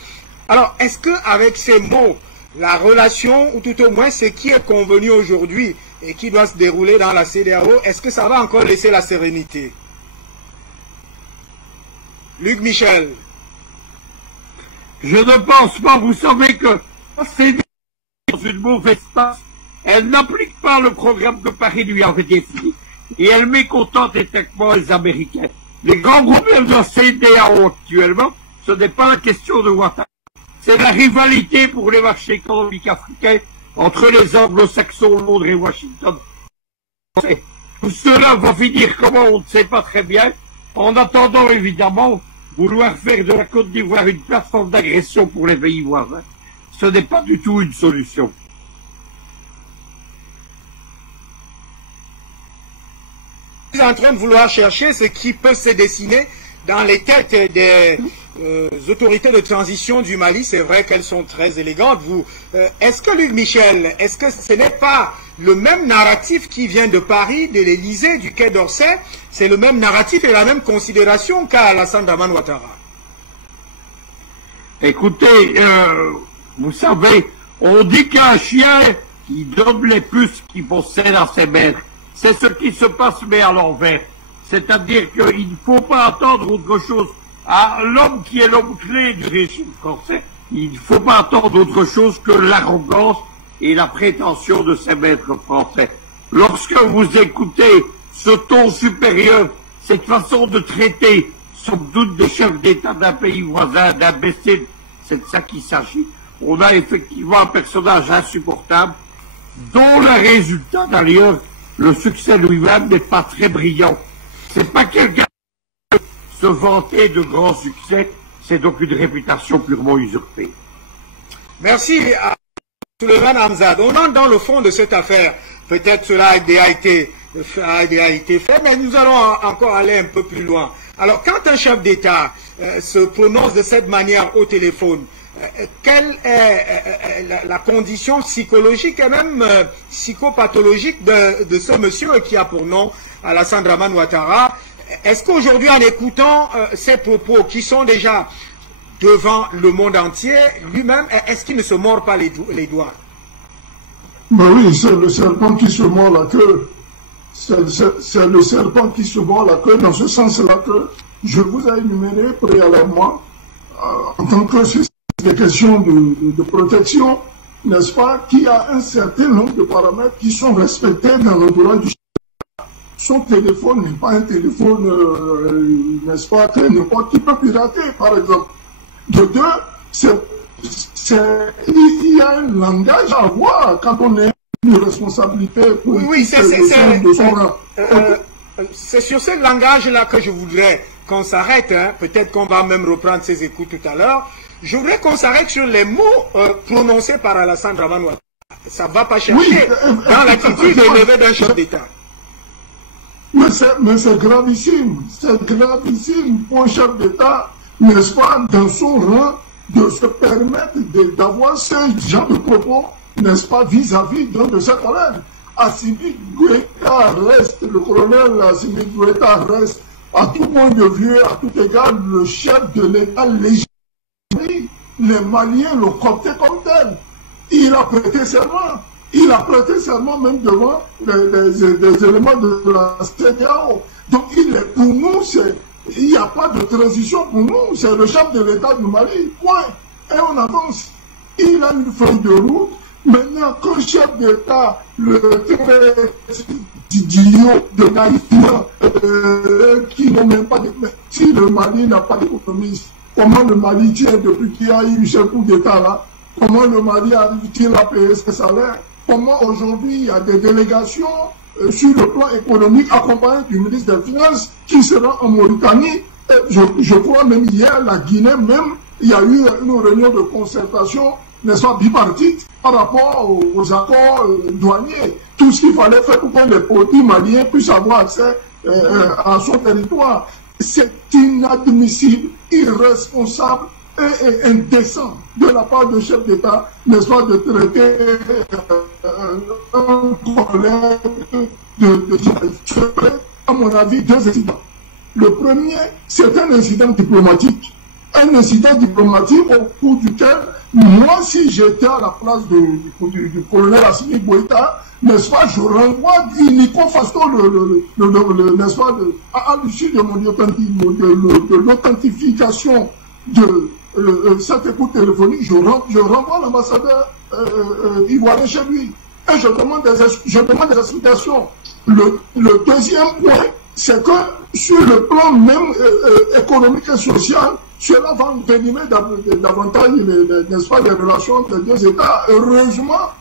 Alors, est-ce qu'avec ces mots, la relation, ou tout au moins ce qui est convenu aujourd'hui et qui doit se dérouler dans la CEDEAO, est-ce que ça va encore laisser la sérénité? Luc Michel. Je ne pense pas, vous savez que c'est dans une mauvaise passe. Elle n'applique pas le programme que Paris lui avait défini. Et elle mécontente éthiquement les Américains. Les grands problèmes de la CEDEAO actuellement, ce n'est pas la question de Ouattara. C'est la rivalité pour les marchés économiques africains entre les anglo-saxons, Londres et Washington. Tout cela va finir comment, on ne sait pas très bien. En attendant, évidemment, vouloir faire de la Côte d'Ivoire une plateforme d'agression pour les pays voisins, ce n'est pas du tout une solution. Vous êtes en train de vouloir chercher ce qui peut se dessiner dans les têtes des autorités de transition du Mali. C'est vrai qu'elles sont très élégantes. Est-ce que, Luc Michel, est-ce que ce n'est pas le même narratif qui vient de Paris, de l'Élysée, du Quai d'Orsay? C'est le même narratif et la même considération qu'a Alassane Dramane Ouattara. Écoutez, vous savez, on dit qu'un chien qui donne les puces qui possède à ses maîtres, c'est ce qui se passe mais à l'envers. C'est-à-dire qu'il ne faut pas attendre autre chose à l'homme qui est l'homme clé du régime français. Il ne faut pas attendre autre chose que l'arrogance et la prétention de ses maîtres français. Lorsque vous écoutez ce ton supérieur, cette façon de traiter, somme toute, des chefs d'État d'un pays voisin, d'imbéciles, c'est de ça qu'il s'agit. On a effectivement un personnage insupportable, dont le résultat, d'ailleurs, le succès lui-même n'est pas très brillant. C'est pas quelqu'un qui se vanter de grands succès, c'est donc une réputation purement usurpée. Merci à Souleymane Hamzad. On entre dans le fond de cette affaire. Peut-être cela a déjà été fait, mais nous allons encore aller un peu plus loin. Alors, quand un chef d'État se prononce de cette manière au téléphone, quelle est la condition psychologique et même psychopathologique de ce monsieur qui a pour nom Alassane Dramane Ouattara? Est-ce qu'aujourd'hui, en écoutant ces propos qui sont déjà devant le monde entier, lui-même, est-ce qu'il ne se mord pas les doigts? Ben oui, c'est le serpent qui se mord la queue. C'est le serpent qui se mord la queue dans ce sens-là que je vous ai énuméré préalablement en tant que des questions de protection, n'est-ce pas, qui a un certain nombre de paramètres qui sont respectés dans le droit du chef. Son téléphone n'est pas un téléphone, n'est-ce pas, que n'importe qui peut pirater, par exemple. De deux, il y a un langage à avoir quand on est responsabilité oui, c'est sur ce langage-là que je voudrais qu'on s'arrête. Hein. Peut-être qu'on va même reprendre ces écoutes tout à l'heure. Je voudrais qu'on s'arrête sur les mots prononcés par Alassane Dramane Ouattara. Ça ne va pas chercher dans l'attitude élevée d'un chef d'État. Mais c'est gravissime. C'est gravissime pour un chef d'État, n'est-ce pas, dans son rang, de se permettre d'avoir ce genre de propos, n'est-ce pas, vis-à-vis d'un de ses collègues. Assimi Goïta reste, le colonel Assimi Goïta reste, à tout point de vue, à tout égard, le chef de l'État légitime. Les Maliens le comptaient comme tel. Il a prêté serment. Il a prêté serment même devant les éléments de la CEDEAO. Donc pour nous, il n'y a pas de transition pour nous. C'est le chef de l'État du Mali. Point. Et on avance. Il a une feuille de route. Maintenant, qu'un chef d'État, le très idiot de naïvement, qui n'ont même pas de... Si le Mali n'a pas d'économiste, comment le Mali tient depuis qu'il y a eu ce coup d'État là? Comment le Mali arrive-t-il à payer ses salaires? Comment aujourd'hui il y a des délégations sur le plan économique accompagnées du ministre des Finances qui sera en Mauritanie? Je crois même hier, la Guinée même, il y a eu une réunion de concertation, n'est-ce pas, bipartite par rapport aux accords douaniers. Tout ce qu'il fallait faire pour que les produits maliens puissent avoir accès à son territoire. C'est inadmissible, irresponsable et indécent de la part du chef d'État, n'est-ce pas, de traiter un collègue à mon avis, deux incidents. Le premier, c'est un incident diplomatique. Un incident diplomatique au cours duquel, moi, si j'étais à la place du colonel Assimi Goïta, n'est-ce pas, je renvoie illico fasto n'est-ce pas, à l'issue de l'authentification de cette écoute téléphonique, je renvoie l'ambassadeur ivoirien chez lui. Et je demande des explications. Le deuxième point, c'est que sur le plan même économique et social, cela va envenimer davantage, n'est-ce pas, les relations des deux États. Heureusement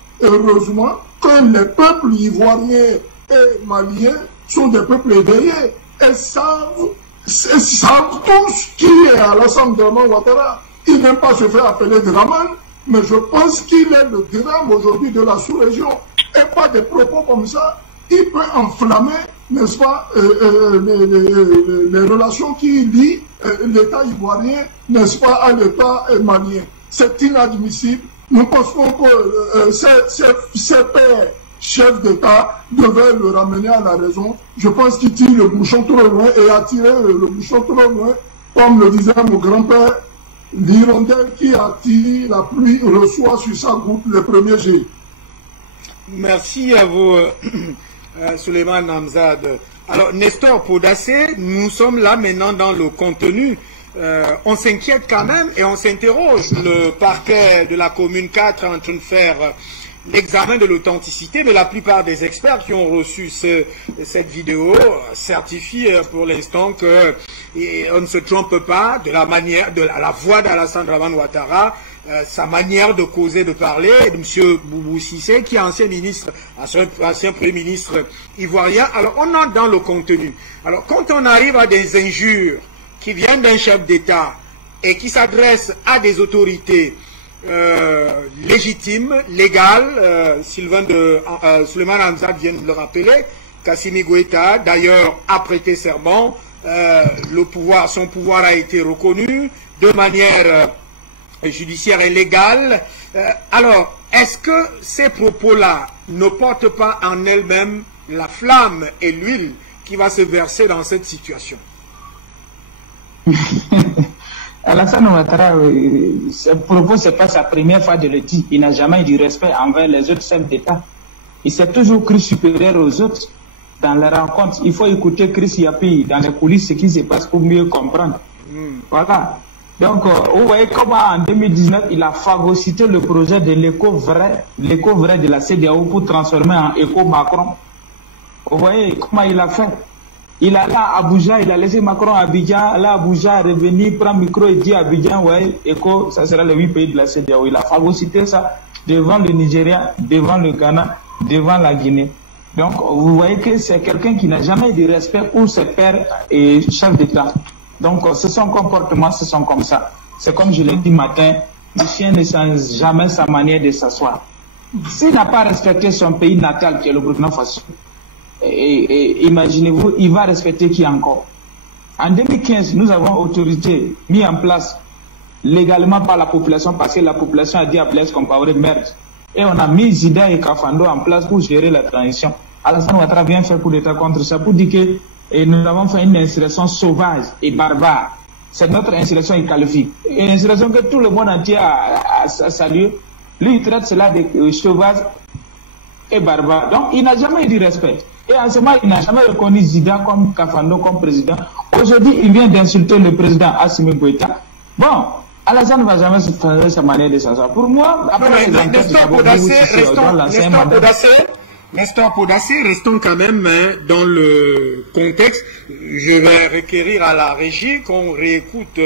que les peuples ivoiriens et maliens sont des peuples éveillés et savent tous qui est Alassane Dramane Ouattara. Il n'aime pas se faire appeler Dramane, mais je pense qu'il est le drame aujourd'hui de la sous-région. Et pas des propos comme ça, il peut enflammer, n'est-ce pas, les relations qui lient l'État ivoirien, n'est-ce pas, à l'État malien. C'est inadmissible. Nous pensons que ces pères chefs d'État devaient le ramener à la raison. Je pense qu'il tire le bouchon trop loin et a tiré le bouchon trop loin. Comme le disait mon grand-père, l'hirondelle qui attire la pluie reçoit sur sa goutte les premiers jets. Merci à vous, Souleymane Hamzad. Alors, Nestor Podassé, nous sommes là maintenant dans le contenu. On s'inquiète quand même et on s'interroge. Le parquet de la commune 4 est en train de faire l'examen de l'authenticité, mais la plupart des experts qui ont reçu cette vidéo certifient pour l'instant que on ne se trompe pas de la manière, de la voix d'Alassane Dramane Ouattara, sa manière de causer, de parler, de M. Boubou Cissé, qui est ancien Premier ministre ivoirien. Alors, on entre dans le contenu. Alors, quand on arrive à des injures qui viennent d'un chef d'État et qui s'adressent à des autorités légitimes, légales, Souleymane Hamzad vient de le rappeler, qu'Assimi Goïta, d'ailleurs, a prêté serment, son pouvoir a été reconnu de manière judiciaire et légale. Alors, est-ce que ces propos-là ne portent pas en elles-mêmes la flamme et l'huile qui va se verser dans cette situation? Alassane Ouattara, ce propos, ce n'est pas sa première fois de le dire. Il n'a jamais eu du respect envers les autres chefs d'État. Il s'est toujours cru supérieur aux autres. Dans les rencontres, il faut écouter Chris Yapi dans les coulisses, ce qui se passe pour mieux comprendre. Voilà. Donc, vous voyez comment en 2019, il a phagocyté le projet de l'écho vrai de la CEDEAO pour transformer en écho Macron. Vous voyez comment il a fait? Il est là à Abuja, il a laissé Macron à Abidjan, là à Abuja, revenu, prend micro et dit à Abidjan, ouais, écho, ça sera les 8 pays de la CEDEAO. Il a phagocyté ça devant le Nigeria, devant le Ghana, devant la Guinée. Donc, vous voyez que c'est quelqu'un qui n'a jamais eu de respect pour ses pairs et chefs d'État. Donc, son comportement, ce sont comme ça. C'est comme je l'ai dit matin, le chien ne change jamais sa manière de s'asseoir. S'il n'a pas respecté son pays natal, qui est le Burkina Faso, et imaginez-vous, il va respecter qui encore? En 2015, nous avons autorité mis en place légalement par la population, parce que la population a dit à Blaise Compaoré merde. Et on a mis Zida et Kafando en place pour gérer la transition. Alassane Ouattara vient faire coup d'État contre ça pour dire que nous avons fait une insurrection sauvage et barbare. C'est notre insurrection et qualifie. Une insurrection que tout le monde entier a salué. Lui, il traite cela de sauvage et barbare. Donc, il n'a jamais eu du respect. Et en ce moment, il n'a jamais reconnu Zida comme Kafando, comme président. Aujourd'hui, il vient d'insulter le président Assimi Goïta. Bon, Alassane ne va jamais se faire sa manière de s'asseoir. Pour moi, après Nestor Podassé, restons quand même dans le contexte. Je vais requérir à la régie qu'on réécoute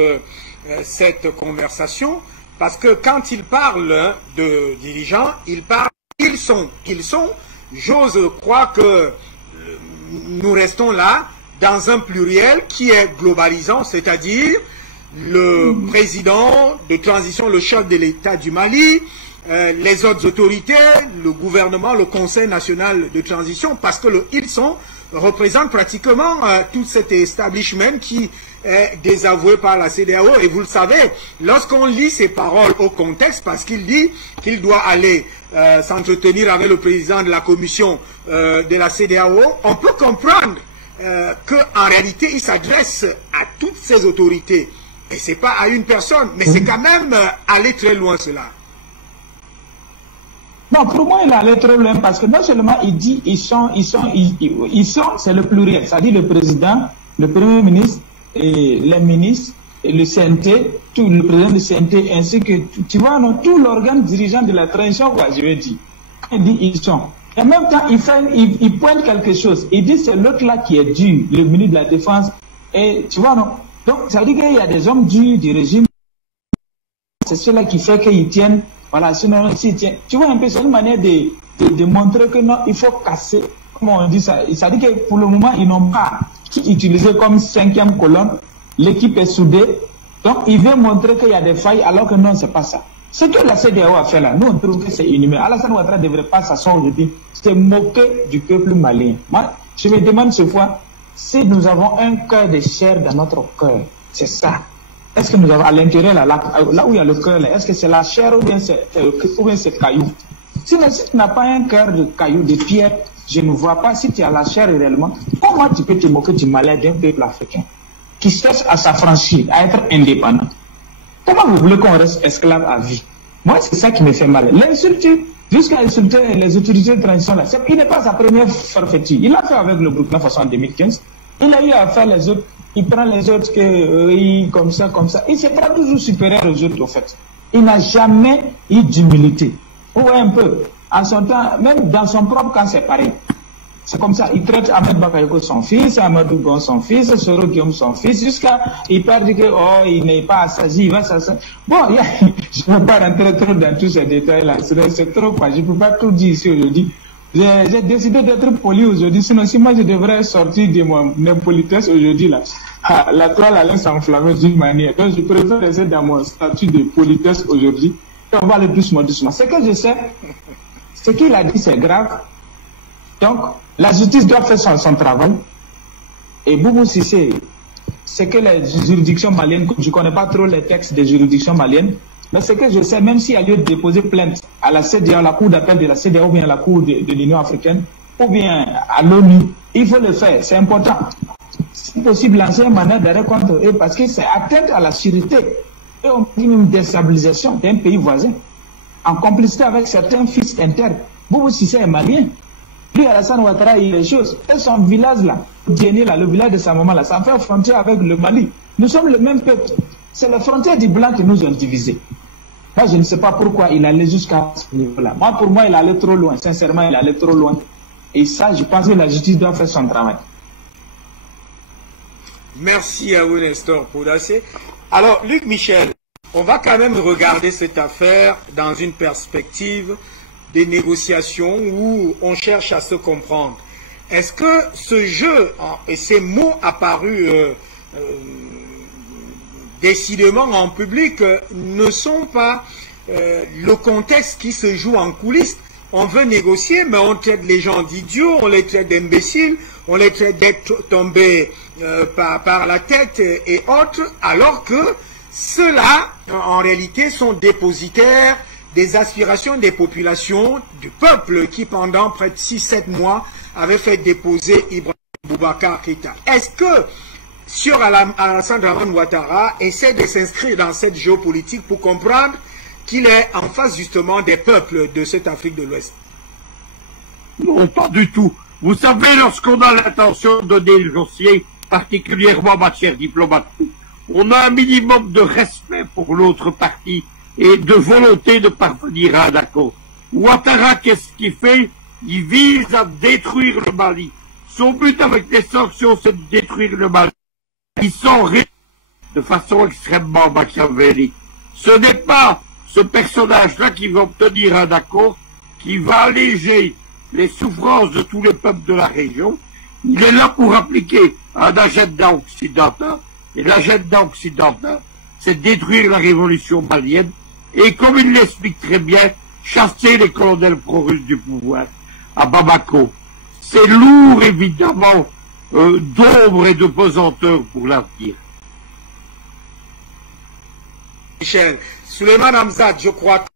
cette conversation, parce que quand il parle de dirigeants, il parle ils sont. J'ose croire que nous restons là dans un pluriel qui est globalisant, c'est-à-dire le président de transition, le chef de l'État du Mali, les autres autorités, le gouvernement, le Conseil national de transition, parce que ils sont représente pratiquement tout cet establishment qui est désavoué par la CEDEAO. Et vous le savez, lorsqu'on lit ces paroles au contexte, parce qu'il dit qu'il doit aller s'entretenir avec le président de la commission de la CEDEAO, on peut comprendre qu'en réalité, il s'adresse à toutes ces autorités. Et ce n'est pas à une personne, mais c'est quand même aller très loin cela. Non, pour moi, il est allé très loin parce que non seulement il dit ils sont, c'est le pluriel, c'est-à-dire le président, le premier ministre, et les ministres, et le CNT, tout le président du CNT, ainsi que, tu vois, non, tout l'organe dirigeant de la transition, quoi, je veux dire. Il dit ils sont. Et en même temps, il pointe quelque chose. Il dit c'est l'autre là qui est dû, le ministre de la Défense. Et tu vois, non. Donc, ça veut dire qu'il y a des hommes du régime. C'est cela qui fait qu'ils tiennent. Voilà, sinon, s'ils tiennent. Tu vois un peu, c'est une manière de montrer que non, il faut casser. Comment on dit ça? Ça veut dire que pour le moment, ils n'ont pas utilisé comme cinquième colonne. L'équipe est soudée. Donc, il veut montrer qu'il y a des failles, alors que non, c'est pas ça. Ce que la CEDEAO a fait là, nous, on trouve que c'est inhumain. Alassane Ouattara ne devrait pas s'asseoir aujourd'hui. C'est moquer du peuple malien. Moi, je me demande ce fois, si nous avons un cœur de chair dans notre cœur, c'est ça. Est-ce que nous avons à l'intérieur, là où il y a le cœur, est-ce que c'est la chair ou bien c'est caillou? Sinon, si tu n'as pas un cœur de caillou, de pierre, je ne vois pas si tu as la chair réellement. Comment tu peux te moquer du malheur d'un peuple africain qui cherche à s'affranchir, à être indépendant? Comment vous voulez qu'on reste esclave à vie? Moi, c'est ça qui me fait mal. L'insulte, jusqu'à insulter les autorités de transition, là, il n'est pas sa première forfaiture. Il l'a fait avec le Burkina Faso en 2015. Il a eu à faire les autres. Il prend les autres comme ça. Il se prend toujours supérieur aux autres, en fait. Il n'a jamais eu d'humilité. Ou un peu. En son temps, même dans son propre camp, c'est pareil. C'est comme ça. Il traite Ahmed Bakayoko son fils, Amadou Gon son fils, Soro Guillaume son fils, jusqu'à il parle que il n'est pas assagi, il va s'assager. Bon, je ne vais pas rentrer trop dans tous ces détails-là. C'est trop quoi. Je ne peux pas tout dire ici aujourd'hui. J'ai décidé d'être poli aujourd'hui, sinon si moi je devrais sortir de mon impolitesse aujourd'hui là, la toile allait s'enflammer d'une manière. Donc je préfère rester dans mon statut de politesse aujourd'hui. Et on va aller doucement. Ce que je sais, ce qu'il a dit c'est grave. Donc la justice doit faire son travail. Et Boubou Cissé, c'est que les juridictions maliennes, je ne connais pas trop les textes des juridictions maliennes, mais ce que je sais, même s'il y a lieu de déposer plainte à la CEDEAO, la cour d'appel de la CEDEAO, ou bien à la cour de l'Union africaine, ou bien à l'ONU, il faut le faire, c'est important. C'est possible lancer un mandat d'arrêt contre eux parce que c'est atteinte à la sûreté. Et on dit une déstabilisation d'un pays voisin, en complicité avec certains fils internes. Boubou Cissé est malien. Lui, Alassane Ouattara, il y a des choses. Et son village là, le village de sa maman là, ça fait frontière avec le Mali. Nous sommes le même peuple. C'est les frontières du blanc qui nous ont divisés. Moi, je ne sais pas pourquoi il allait jusqu'à ce niveau-là. Moi, pour moi, il allait trop loin. Sincèrement, il allait trop loin. Et ça, je pense que la justice doit faire son travail. Merci à vous, Nestor Podassé. Alors, Luc Michel, on va quand même regarder cette affaire dans une perspective des négociations où on cherche à se comprendre. Est-ce que ce jeu et ces mots apparus décidément en public ne sont pas le contexte qui se joue en coulisses? On veut négocier, mais on traite les gens d'idiots, on les traite d'imbéciles, on les traite d'être tombés par la tête et autres, alors que ceux-là, en réalité, sont dépositaires des aspirations des populations, du peuple qui, pendant près de 6-7 mois, avait fait déposer Ibrahim Boubacar Keïta. Est-ce que sur Alassane Dramane Ouattara essaie de s'inscrire dans cette géopolitique pour comprendre qu'il est en face justement des peuples de cette Afrique de l'Ouest? Non, pas du tout. Vous savez, lorsqu'on a l'intention de négocier, particulièrement en matière diplomatique, on a un minimum de respect pour l'autre partie et de volonté de parvenir à un accord. Ouattara, qu'est-ce qu'il fait? Il vise à détruire le Mali. Son but avec les sanctions, c'est de détruire le Mali. Ils sont de façon extrêmement machiavélique. Ce n'est pas ce personnage-là qui va obtenir un accord, qui va alléger les souffrances de tous les peuples de la région. Il est là pour appliquer un agenda occidental. Et l'agenda occidental, c'est détruire la révolution malienne. Et comme il l'explique très bien, chasser les colonels pro-russes du pouvoir à Bamako. C'est lourd, évidemment, d'ombre et de pesanteur pour l'avenir. Michel, Souleymane Hamzat, je crois que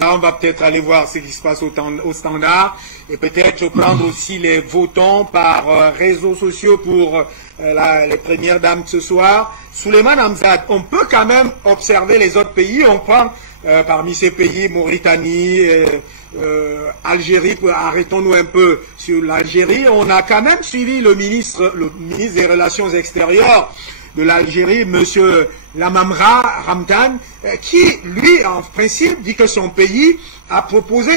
là, on va peut-être aller voir ce qui se passe au standard et peut-être prendre aussi les votants par réseaux sociaux pour les premières dames de ce soir. Souleymane Hamzat, on peut quand même observer les autres pays. On prend parmi ces pays Mauritanie, Algérie, arrêtons-nous un peu sur l'Algérie. On a quand même suivi le ministre des Relations extérieures de l'Algérie, M. Lamamra Ramdan, qui, lui, en principe, dit que son pays a proposé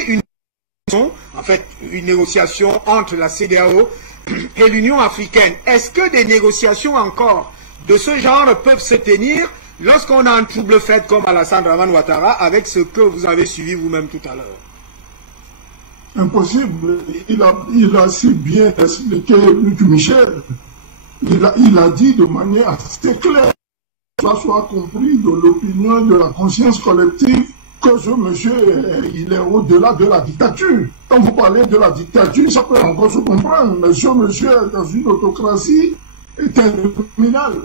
une négociation entre la CEDEAO et l'Union africaine. Est-ce que des négociations encore de ce genre peuvent se tenir lorsqu'on a un trouble fait comme Alassane Dramane Ouattara avec ce que vous avez suivi vous-même tout à l'heure? Impossible. Il a si bien expliqué Luc Michel. Il a dit de manière assez claire, que ça soit compris de l'opinion de la conscience collective, que ce monsieur, il est au-delà de la dictature. Quand vous parlez de la dictature, ça peut encore se comprendre, mais ce monsieur est dans une autocratie terminale.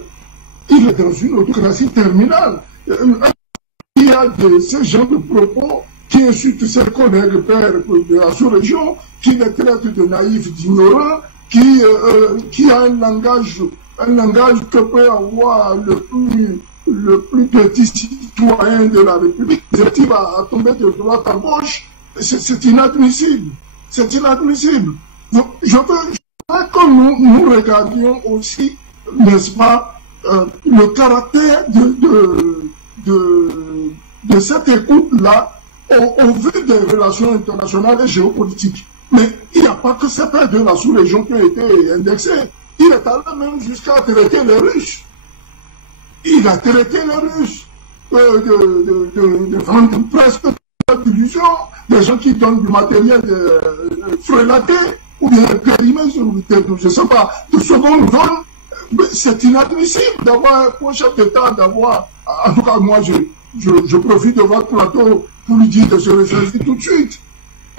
Il est dans une autocratie terminale. Il y a ce genre de propos qui insultent ses collègues pères de la sous-région, qui les traitent de naïfs, d'ignorants, qui a un langage que peut avoir le plus petit citoyen de la République, qui va tomber de droite à gauche. C'est inadmissible. C'est inadmissible. Donc, je veux que nous regardions aussi, n'est-ce pas, le caractère de cette écoute-là au vu des relations internationales et géopolitiques. Mais il n'y a pas que ces pays de la sous-région qui ont été indexés. Il est allé même jusqu'à traiter les Russes. Il a traité les Russes de vendre presque d'illusions, des gens qui donnent du matériel frelaté ou bien périmé, je ne sais pas, de ce qu'on nous donne. C'est inadmissible d'avoir un chef d'État, d'avoir, en tout cas moi je profite de votre plateau pour lui dire de se réfléchir tout de suite.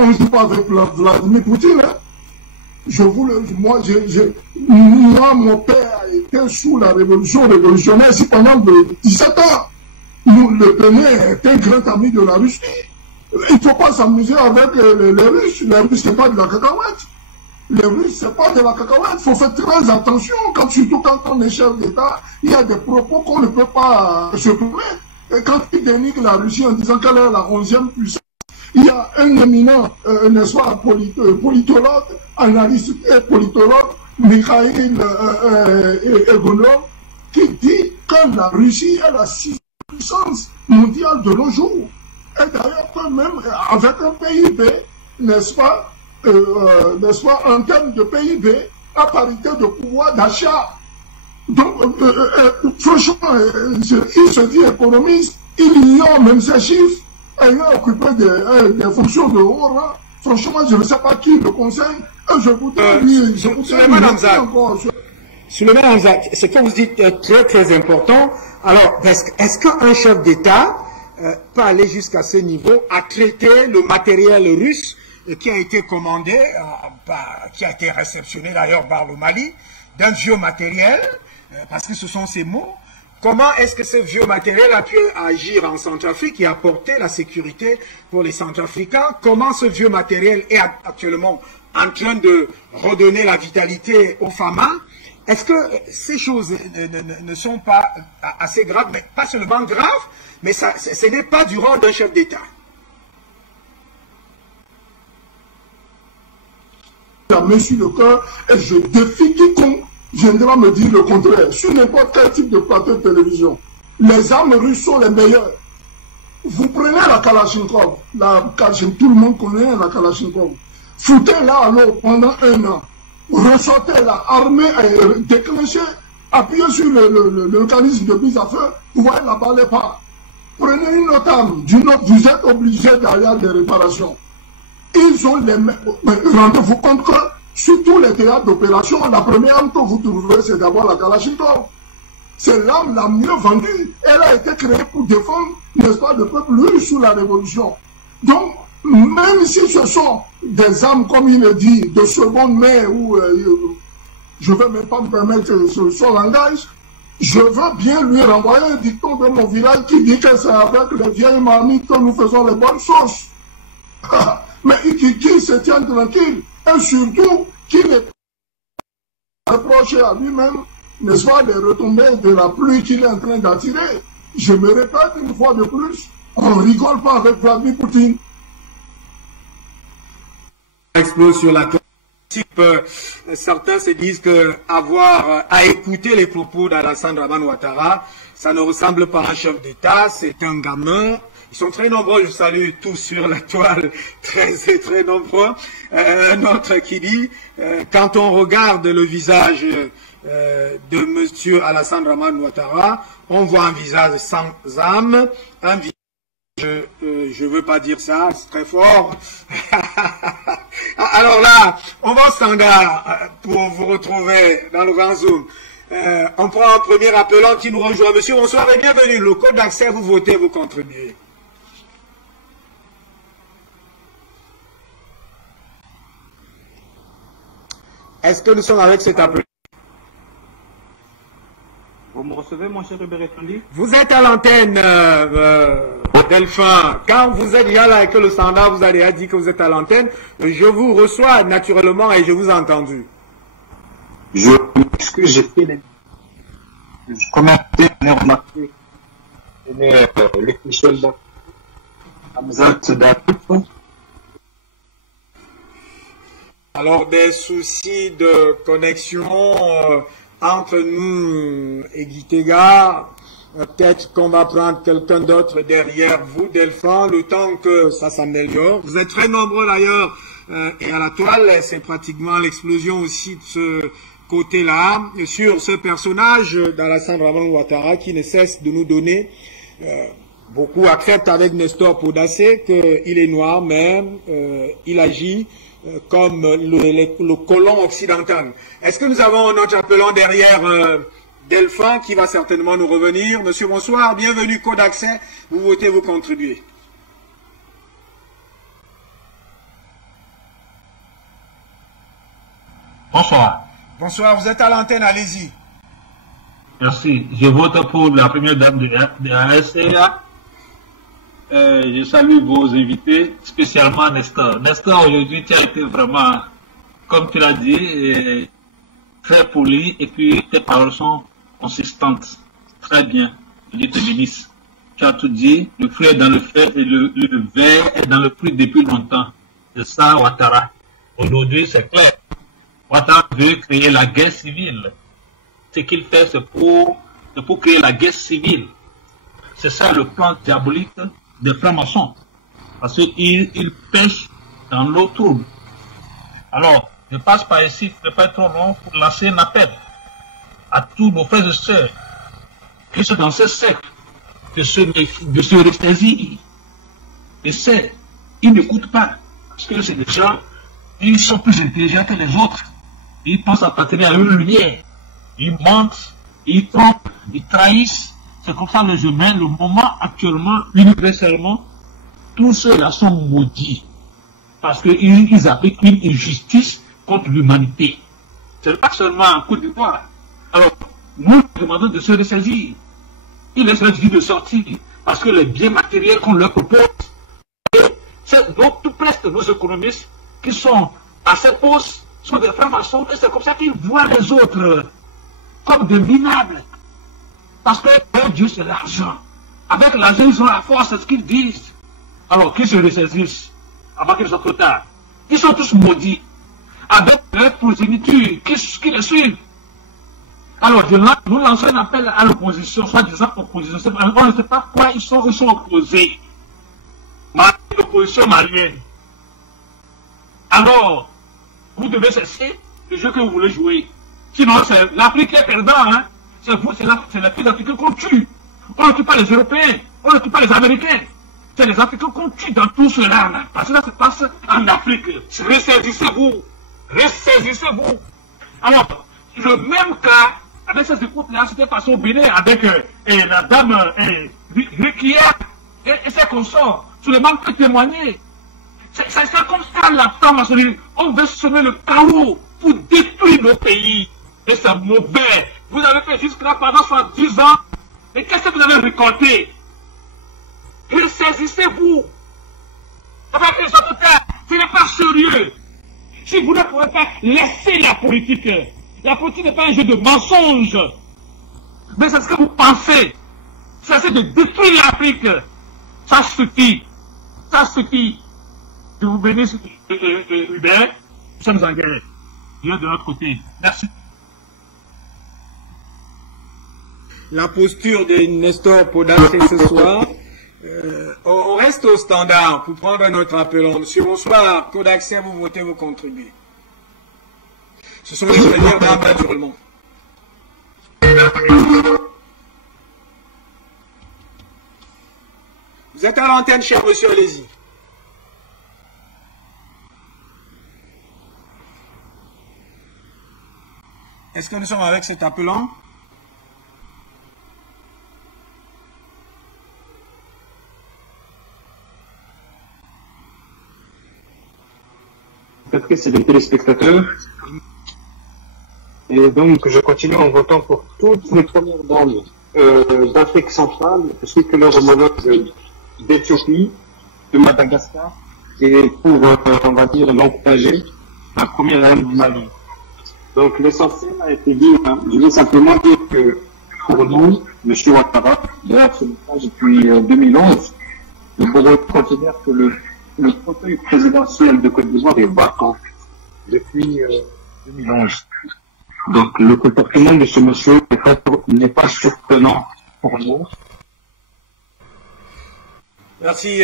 On ne joue pas avec Vladimir Poutine. Hein. Moi, mon père était sous la révolution révolutionnaire pendant 17 ans. Le Bénin est un grand ami de la Russie. Il ne faut pas s'amuser avec les Russes. Les Russes, ce n'est pas de la cacahuète. Les Russes, ce n'est pas de la cacahuète. Il faut faire très attention, surtout quand on est chef d'État. Il y a des propos qu'on ne peut pas se permettre. Et quand il dénigre la Russie en disant qu'elle est la 11e puissance, il y a un éminent, n'est-ce pas, politologue, analyste et politologue, Mikhail Egonov, qui dit que la Russie est la 6e puissance mondiale de nos jours. Et d'ailleurs, quand même, avec un PIB, n'est-ce pas, en termes de PIB, à parité de pouvoir d'achat. Donc, franchement, il se dit économiste, il ignore même ces chiffres. ayant occupé des fonctions de haut rang, franchement, je ne sais pas qui le conseille. Et je voudrais lui... Suleiman Hamza, ce que vous dites est très très important. Alors, est-ce qu'un chef d'État peut aller jusqu'à ce niveau à traiter le matériel russe qui a été commandé, qui a été réceptionné d'ailleurs par le Mali, d'un vieux matériel, parce que ce sont ces mots. Comment est-ce que ce vieux matériel a pu agir en Centrafrique et apporter la sécurité pour les Centrafricains? Comment ce vieux matériel est actuellement en train de redonner la vitalité aux Fama? Est-ce que ces choses ne sont pas assez graves, mais pas seulement graves, mais ce n'est pas du rôle d'un chef d'État? La main sur le cœur, et je défie quiconque viendra me dire le contraire. Sur n'importe quel type de plateau de télévision, les armes russes sont les meilleures. Vous prenez la Kalachnikov, tout le monde connaît la Kalachnikov. Foutez-la à l'eau pendant 1 an. Ressortez-la, armée, déclenchée, appuyez sur le mécanisme de mise à feu, vous voyez la balle part. Prenez une autre arme, vous êtes obligé d'aller à des réparations. Ils ont les mêmes. Rendez-vous compte que sur tous les théâtres d'opération, la première arme que vous trouverez, c'est d'abord la Kalachnikov. C'est l'arme la mieux vendue. Elle a été créée pour défendre, n'est-ce pas, le peuple russe sous la révolution. Donc, même si ce sont des armes, comme il le dit, de seconde main, ou je ne vais même pas me permettre son langage, je veux bien lui renvoyer un dicton de mon village qui dit que c'est avec les vieilles marmites que nous faisons les bonnes sauces. Mais qui se tient tranquille, et surtout qui ne reproche à lui-même, n'est-ce pas, les retombées de la pluie qu'il est en train d'attirer. Je me répète une fois de plus, on ne rigole pas avec Vladimir Poutine. Explose sur la certains se disent que avoir à écouter les propos d'Alassane Dramane Ouattara, ça ne ressemble pas à un chef d'État, c'est un gamin. Ils sont très nombreux, je salue tous sur la toile, très nombreux. Un autre qui dit, quand on regarde le visage de monsieur Alassane Dramane Ouattara, on voit un visage sans âme, un visage, je veux pas dire ça, c'est très fort. Alors là, on va au standard pour vous retrouver dans le grand zoom. On prend un premier appelant qui nous rejoint. Monsieur, bonsoir et bienvenue. Le code d'accès, vous votez, vous contribuez. Est-ce que nous sommes avec cet appelant? Vous me recevez, mon cher Hubert Etondi? Vous êtes à l'antenne, Delphin. Quand vous êtes déjà là avec le standard, vous avez dit que vous êtes à l'antenne. Je vous reçois naturellement et je vous ai entendu. Je m'excuse, j'ai fait les... Je commentais, on a remarqué les clichés de Hamzat Daoud. Alors, des soucis de connexion entre nous et Gitega. Peut-être qu'on va prendre quelqu'un d'autre derrière vous, Delphin, le temps que ça s'améliore. Vous êtes très nombreux d'ailleurs, et à la toile, c'est pratiquement l'explosion aussi de ce côté-là, sur ce personnage d'Alassane Dramane Ouattara qui ne cesse de nous donner, beaucoup acceptent avec Nestor Podacé qu'il est noir, mais il agit comme le colon occidental. Est-ce que nous avons notre appelant derrière Delphin qui va certainement nous revenir? Monsieur, bonsoir, bienvenue, code d'accès, vous votez, vous contribuez. Bonsoir. Bonsoir, vous êtes à l'antenne, allez-y. Merci. Je vote pour la première dame de la SCA. Je salue vos invités, spécialement Nestor. Nestor, aujourd'hui, tu as été vraiment, comme tu l'as dit, très poli, et puis tes paroles sont consistantes. Très bien. Dieu te bénisse. Tu as tout dit, le fruit est dans le fait et le verre est dans le fruit depuis longtemps. C'est ça, Ouattara. Aujourd'hui, c'est clair. Ouattara veut créer la guerre civile. Ce qu'il fait, c'est pour créer la guerre civile. C'est ça le plan diabolique des francs-maçons. Parce qu'ils pêchent dans l'eau trouble. Alors, je passe par ici, ce n'est pas trop long, pour lancer un appel à tous nos frères et sœurs qui sont dans ce cercle de se ressaisir essaient, ils n'écoutent pas. Parce que c'est des gens, ils sont plus intelligents que les autres. Ils pensent appartenir à une lumière. Ils mentent, ils trompent, ils trahissent. C'est comme ça les humains, le moment actuellement, universellement, tous ceux-là sont maudits. Parce qu'ils appliquent une injustice contre l'humanité. Ce n'est pas seulement un coup d'Ivoire. Alors, nous demandons de se ressaisir. Ils laissent leur vie de sortir. Parce que les biens matériels qu'on leur propose, c'est donc tout presque nos économistes qui sont à cette pause, sont des francs-maçons, et c'est comme ça qu'ils voient les autres comme des minables. Parce que leur Dieu, c'est l'argent. Avec l'argent, ils ont la force, c'est ce qu'ils disent. Alors, qu'ils se ressaisissent avant qu'ils soient trop tard. Ils sont tous maudits. Avec leur progéniture qui les suivent. Alors, nous lançons un appel à l'opposition, soit disant opposition. On ne sait pas quoi ils sont opposés. L'opposition malienne. Alors, vous devez cesser le jeu que vous voulez jouer. Sinon, c'est l'Afrique qui est perdant, hein. C'est vous, c'est les pays africains qu'on tue. On ne tue pas les Européens, on ne tue pas les Américains. C'est les Africains qu'on tue dans tout cela, là. Parce que ça se passe en Afrique. Ressaisissez-vous. Ressaisissez-vous. Alors, le même cas, avec ces écoutes-là, c'était passé au Bénin avec la dame Rikia et ses consorts. Sur le manque de témoigner. C'est comme ça la franc-maçonnerie. On veut semer le chaos pour détruire nos pays. Et c'est mauvais. Vous avez fait jusque-là pendant 70 ans. Mais qu'est-ce que vous avez récolté? Ressaisissez-vous. Ce n'est pas sérieux. Si vous ne pouvez pas laisser la politique n'est pas un jeu de mensonges. Mais c'est ce que vous pensez. C'est de détruire l'Afrique. Ça suffit. Ça suffit. Je vous bénisse, Hubert. Nous sommes en guerre. Dieu de notre côté. Merci. La posture de Nestor Podaxé ce soir. On reste au standard pour prendre notre appelant. Monsieur, bonsoir. Podaxé, vous votez, vous contribuez. Ce sont les premières dames naturellement. Vous êtes à l'antenne, cher monsieur, allez-y. Est-ce que nous sommes avec cet appelant? Peut-être que c'est des téléspectateurs. Et donc, je continue en votant pour toutes les premières dames d'Afrique centrale, ainsi que leurs homologues d'Éthiopie, de Madagascar, et pour, on va dire, l'encourager, la première dame du Mali. Donc, l'essentiel a été dit, hein. Je veux simplement dire que, pour nous, M. Ouattara, d'ailleurs, ce message depuis 2011, nous pourrons considérer que le fauteuil présidentiel de Côte d'Ivoire est vacant depuis 2011. Donc, le comportement de ce monsieur n'est pas surprenant pour nous. Merci.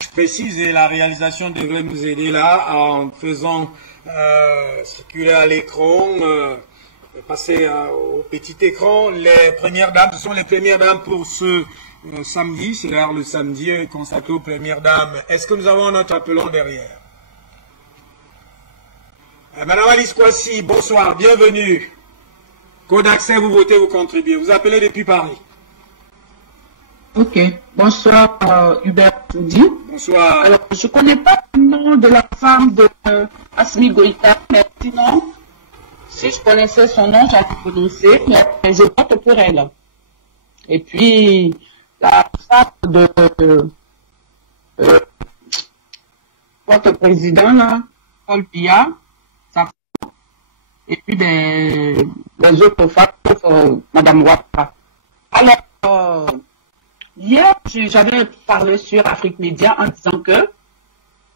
Je précise, et la réalisation devrait nous aider là en faisant circuler à l'écran, passer au petit écran. Les premières dames, ce sont les premières dames pour ce samedi. C'est d'ailleurs le samedi consacré aux premières dames. Est-ce que nous avons notre appelant derrière? Madame Alice Kwasi, bonsoir, bienvenue. Code accès, vous votez, vous contribuez. Vous appelez depuis Paris. Ok, bonsoir Hubert Toudi. Bonsoir. Alors, je ne connais pas le nom de la femme de Assimi Goïta, mais sinon, si je connaissais son nom, j'allais le prononcer, mais je vote pour elle. Et puis, la femme de votre président, là, Paul Biya, et puis les autres femmes, Madame Ouattara. Alors, hier, j'avais parlé sur Afrique Média en disant que,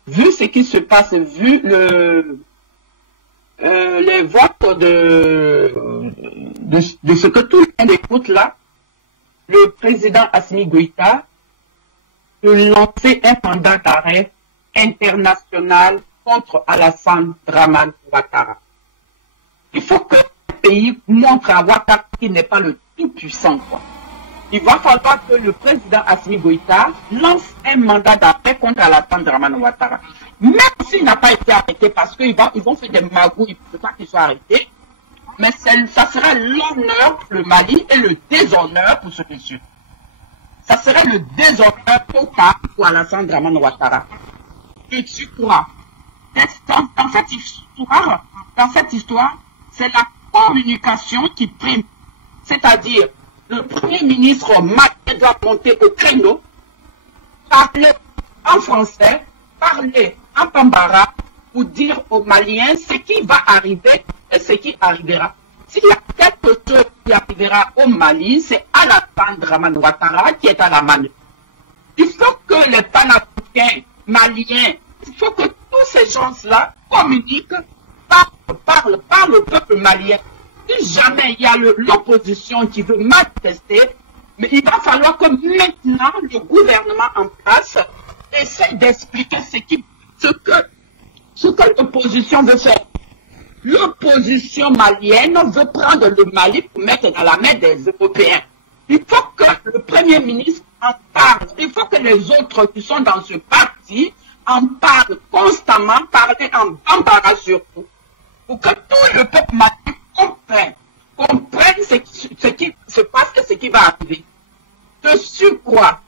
vu ce qui se passe, vu les votes de ce que tout le monde écoute là, le président Assimi Goïta de lancer un mandat d'arrêt international contre Alassane Dramane Ouattara. Il faut que le pays montre à Ouattara qu'il n'est pas le tout puissant, quoi. il va falloir que le président Assimi Goïta lance un mandat d'arrêt contre Alassane Dramane Ouattara. Même s'il n'a pas été arrêté, parce qu'ils vont faire des magouilles pour pas qu'il soit arrêté, mais ça sera l'honneur pour le Mali et le déshonneur pour ce monsieur. Ça serait le déshonneur total pour Alassane Dramane Ouattara. Et tu crois, dans cette histoire, c'est la communication qui prime. C'est-à-dire, le Premier ministre malien doit monter au créneau, parler en français, parler en bambara, pour dire aux Maliens ce qui va arriver et ce qui arrivera. S'il y a quelque chose qui arrivera au Mali, c'est Alassane Dramane Ouattara qui est à la manœuvre. Il faut que les panafricains maliens, il faut que tous ces gens-là communiquent, parlent au peuple malien. Si jamais il y a l'opposition qui veut manifester, mais il va falloir que maintenant le gouvernement en place essaie d'expliquer ce que l'opposition veut faire. L'opposition malienne veut prendre le Mali pour mettre dans la main des Européens. Il faut que le Premier ministre en parle. Il faut que les autres qui sont dans ce parti en parlent constamment, parler en bambara surtout, pour que tout le peuple malien comprenne ce qui se passe et ce qui va arriver. De surcroît,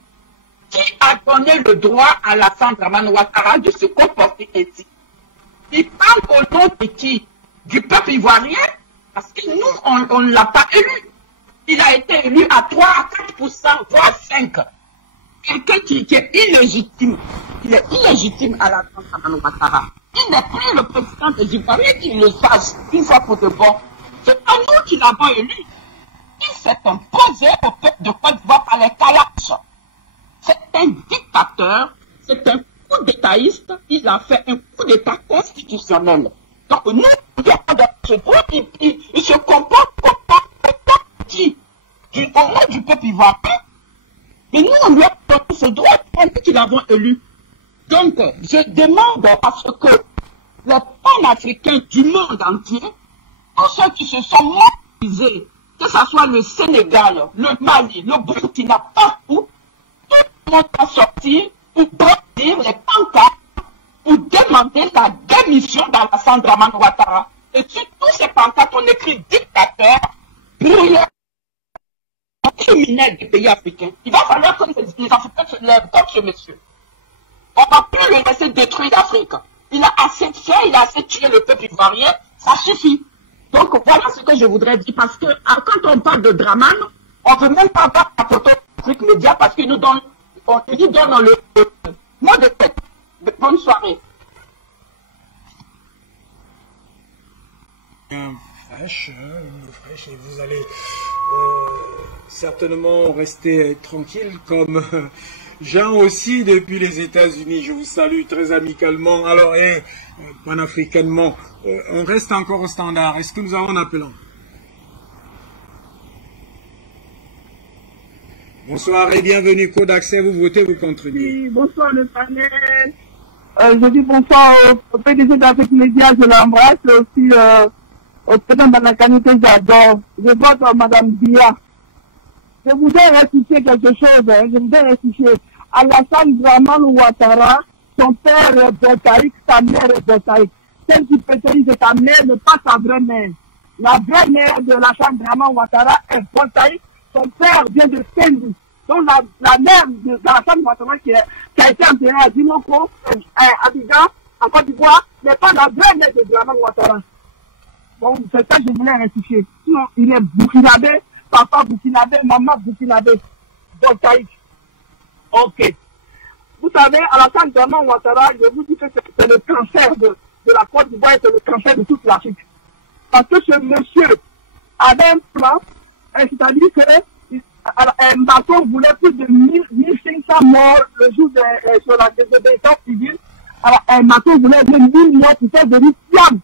qui a donné le droit à Alassane Dramane Ouattara de se comporter ainsi? Il parle au nom de qui? Du peuple ivoirien? Parce que nous, on ne l'a pas élu. Il a été élu à 3 à 4%, voire 5%. Quelqu'un qui est illégitime. Il est illégitime à Alassane Dramane Ouattara. Il n'est plus le président des Ivoiriens, qu'il le sache une fois pour de bon. C'est à nous qui l'avons élu. Il s'est imposé au peuple de Côte d'Ivoire par les Kalash. C'est un dictateur, c'est un coup d'étaïste, il a fait un coup d'état constitutionnel. Donc nous, dans ce groupe, il se comporte comme qui au nom du peuple ivoirien. Mais nous, on lui a donné ce droit, c'est nous qui l'avons élu. Donc, je demande à ce que les panafricains du monde entier, tous ceux qui se sont mobilisés, que ce soit le Sénégal, le Mali, le Burkina, partout, tout le monde va sortir pour brandir les pancartes, pour demander la démission d'Alassane Dramane Ouattara. Et sur tous ces pancartes, on écrit dictateur, brouilleur, criminel des pays africains. Il va falloir que les Africains se lèvent contre ce monsieur. On ne va plus le laisser détruire l'Afrique. Il a assez fait, il a assez tué le peuple ivoirien, ça suffit. Donc voilà ce que je voudrais dire, parce que quand on parle de Dramane, on ne veut même pas voir la photo d'Afrique Média parce qu'il nous donne, le mot de tête. Bonne soirée. Fraîche, et vous allez certainement rester tranquille comme Jean aussi depuis les États-Unis. Je vous salue très amicalement. Alors, panafricanement, on reste encore au standard. Est-ce que nous avons un appelant? Bonsoir et bienvenue. Code d'accès, vous votez, vous contribuez. Oui, bonsoir le panel. Je dis bonsoir au PDG d'Afrique Média, je l'embrasse, aussi au président Banakani que j'adore. Je vote Madame Dia. Je voudrais rectifier quelque chose, je voudrais rectifier. Alassane Dramane Ouattara, son père est Botaïque, sa mère est Botaïque. Celle qui préconise ta mère n'est pas sa vraie mère. La vraie mère de Alassane Dramane Ouattara est Botaïque. Son père vient de Fendi. Donc la mère d'Alassane Ouattara qui a été enterrée à Dimoko, à Abidjan, en Côte d'Ivoire, n'est pas la vraie mère de Dramane Ouattara. Bon, c'est ça que je voulais rectifier. Sinon, il est burkinabé, papa burkinabé, maman burkinabé. Botaïque. Ok. Vous savez, Alassane Dramane Ouattara, je vous dis que c'est le cancer de la Côte d'Ivoire et c'est le cancer de toute l'Afrique. Parce que ce monsieur avait un plan, c'est-à-dire qu'un bateau voulait plus de 1500 morts le jour sur la désobéissance civile. Alors, un bateau voulait 1000 morts pour faire de l'islam.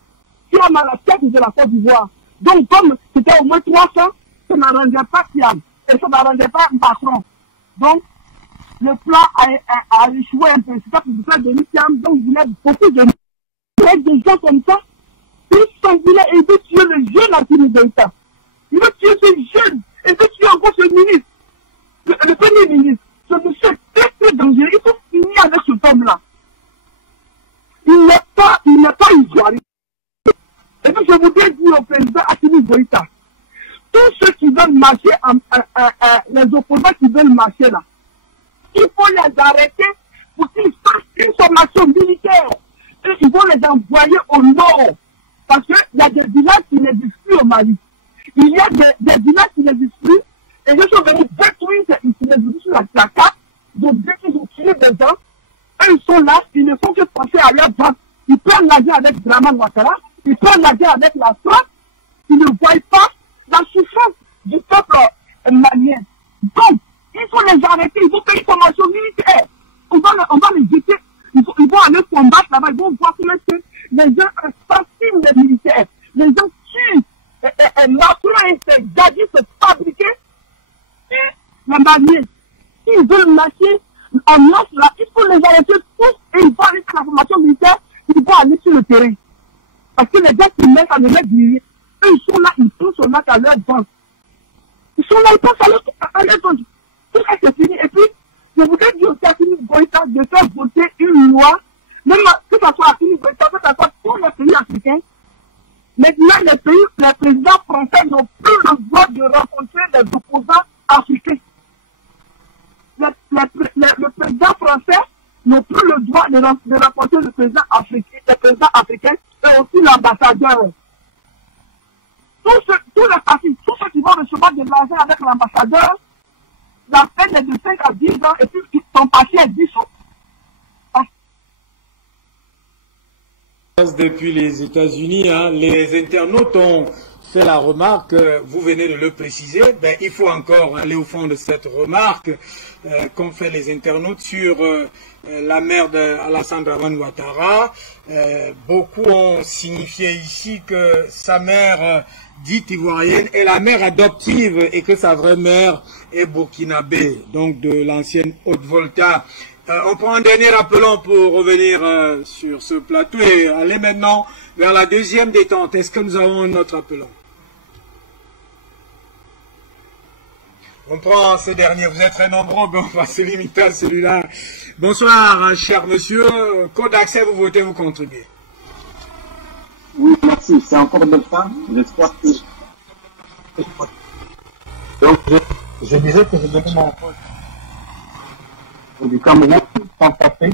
Siam à la tête de la Côte d'Ivoire. Donc, comme c'était au moins 300, ça n'arrangeait pas Siam. Et ça n'arrangeait pas Macron. Donc, le plan a échoué un peu. C'est pas pour faire de l'islam. Donc, il voulait beaucoup de gens comme ça. Ils voulaient aider tuer le jeune Assimi Goïta. Il veut tuer ce jeune. Et veut tuer encore ce ministre. le Premier ministre, ce monsieur est très très dangereux. Il faut finir avec ce homme-là. Il n'est pas ivoirien. Et puis je voudrais dire au président Assimi Goïta, tous ceux qui veulent marcher, les opposants qui veulent marcher là, il faut les arrêter pour qu'ils fassent une formation militaire. Et ils vont les envoyer au nord. Parce qu'il y a des villages qui n'existent plus au Mali. Il y a des villages qui n'existent plus. Et ils sont venus détruire ces villages sur la carte. Donc dès qu'ils ont tué des gens, eux ils sont là, ils ne font que penser à leur base. Ils prennent la guerre avec Draman Ouattara, ils prennent la guerre avec la France, ils ne voient pas la souffrance du peuple malien. Donc, il faut les arrêter, ils vont faire une formation militaire. On va les jeter, ils vont aller combattre là-bas, ils vont voir comment c'est. Les gens assassinent les militaires, les gens tuent. Macron et ses gadgets se fabriquer et les Maliens. S'ils veulent marcher en masse là, il faut les arrêter tous et ils vont aller faire la formation militaire, ils vont aller sur le terrain. Parce que les gens qui mettent à le mettre du eux, ils sont là, ils pensent à leur banque. Ils sont là, ils pensent à leur banque. Tout ça c'est fini. Et puis, je voudrais dire aussi à Assimi Goïta de faire voter une loi, même que ce soit Assimi Goïta, que ce soit tous les pays africains. Maintenant, les présidents français n'ont plus le droit de rencontrer les opposants africains. Le président français n'ont plus le droit de rencontrer le président africain et aussi l'ambassadeur. Tous ceux qui vont recevoir de l'argent avec l'ambassadeur, la peine est de 5 à 10 ans et puis ils sont passés à 10 ans. Depuis les États-Unis, hein, les internautes ont fait la remarque, vous venez de le préciser, ben, il faut encore aller au fond de cette remarque qu'ont fait les internautes sur la mère d'Alassane Dramane Ouattara. Beaucoup ont signifié ici que sa mère dite ivoirienne est la mère adoptive et que sa vraie mère est burkinabé, donc de l'ancienne Haute-Volta. On prend un dernier appelon pour revenir sur ce plateau et aller maintenant vers la deuxième détente. Est-ce que nous avons un autre appelon? On prend ce dernier. Vous êtes très nombreux, mais on va se limiter à celui-là. Bonsoir, cher monsieur. Code d'accès, vous votez, vous contribuez. Oui, merci. C'est encore de temps. J'espère que... Donc, je disais que je donnais mon vote du Cameroun sans passer.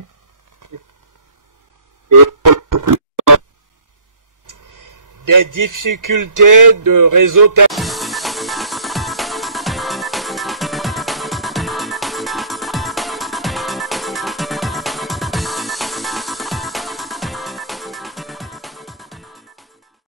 Des difficultés de réseau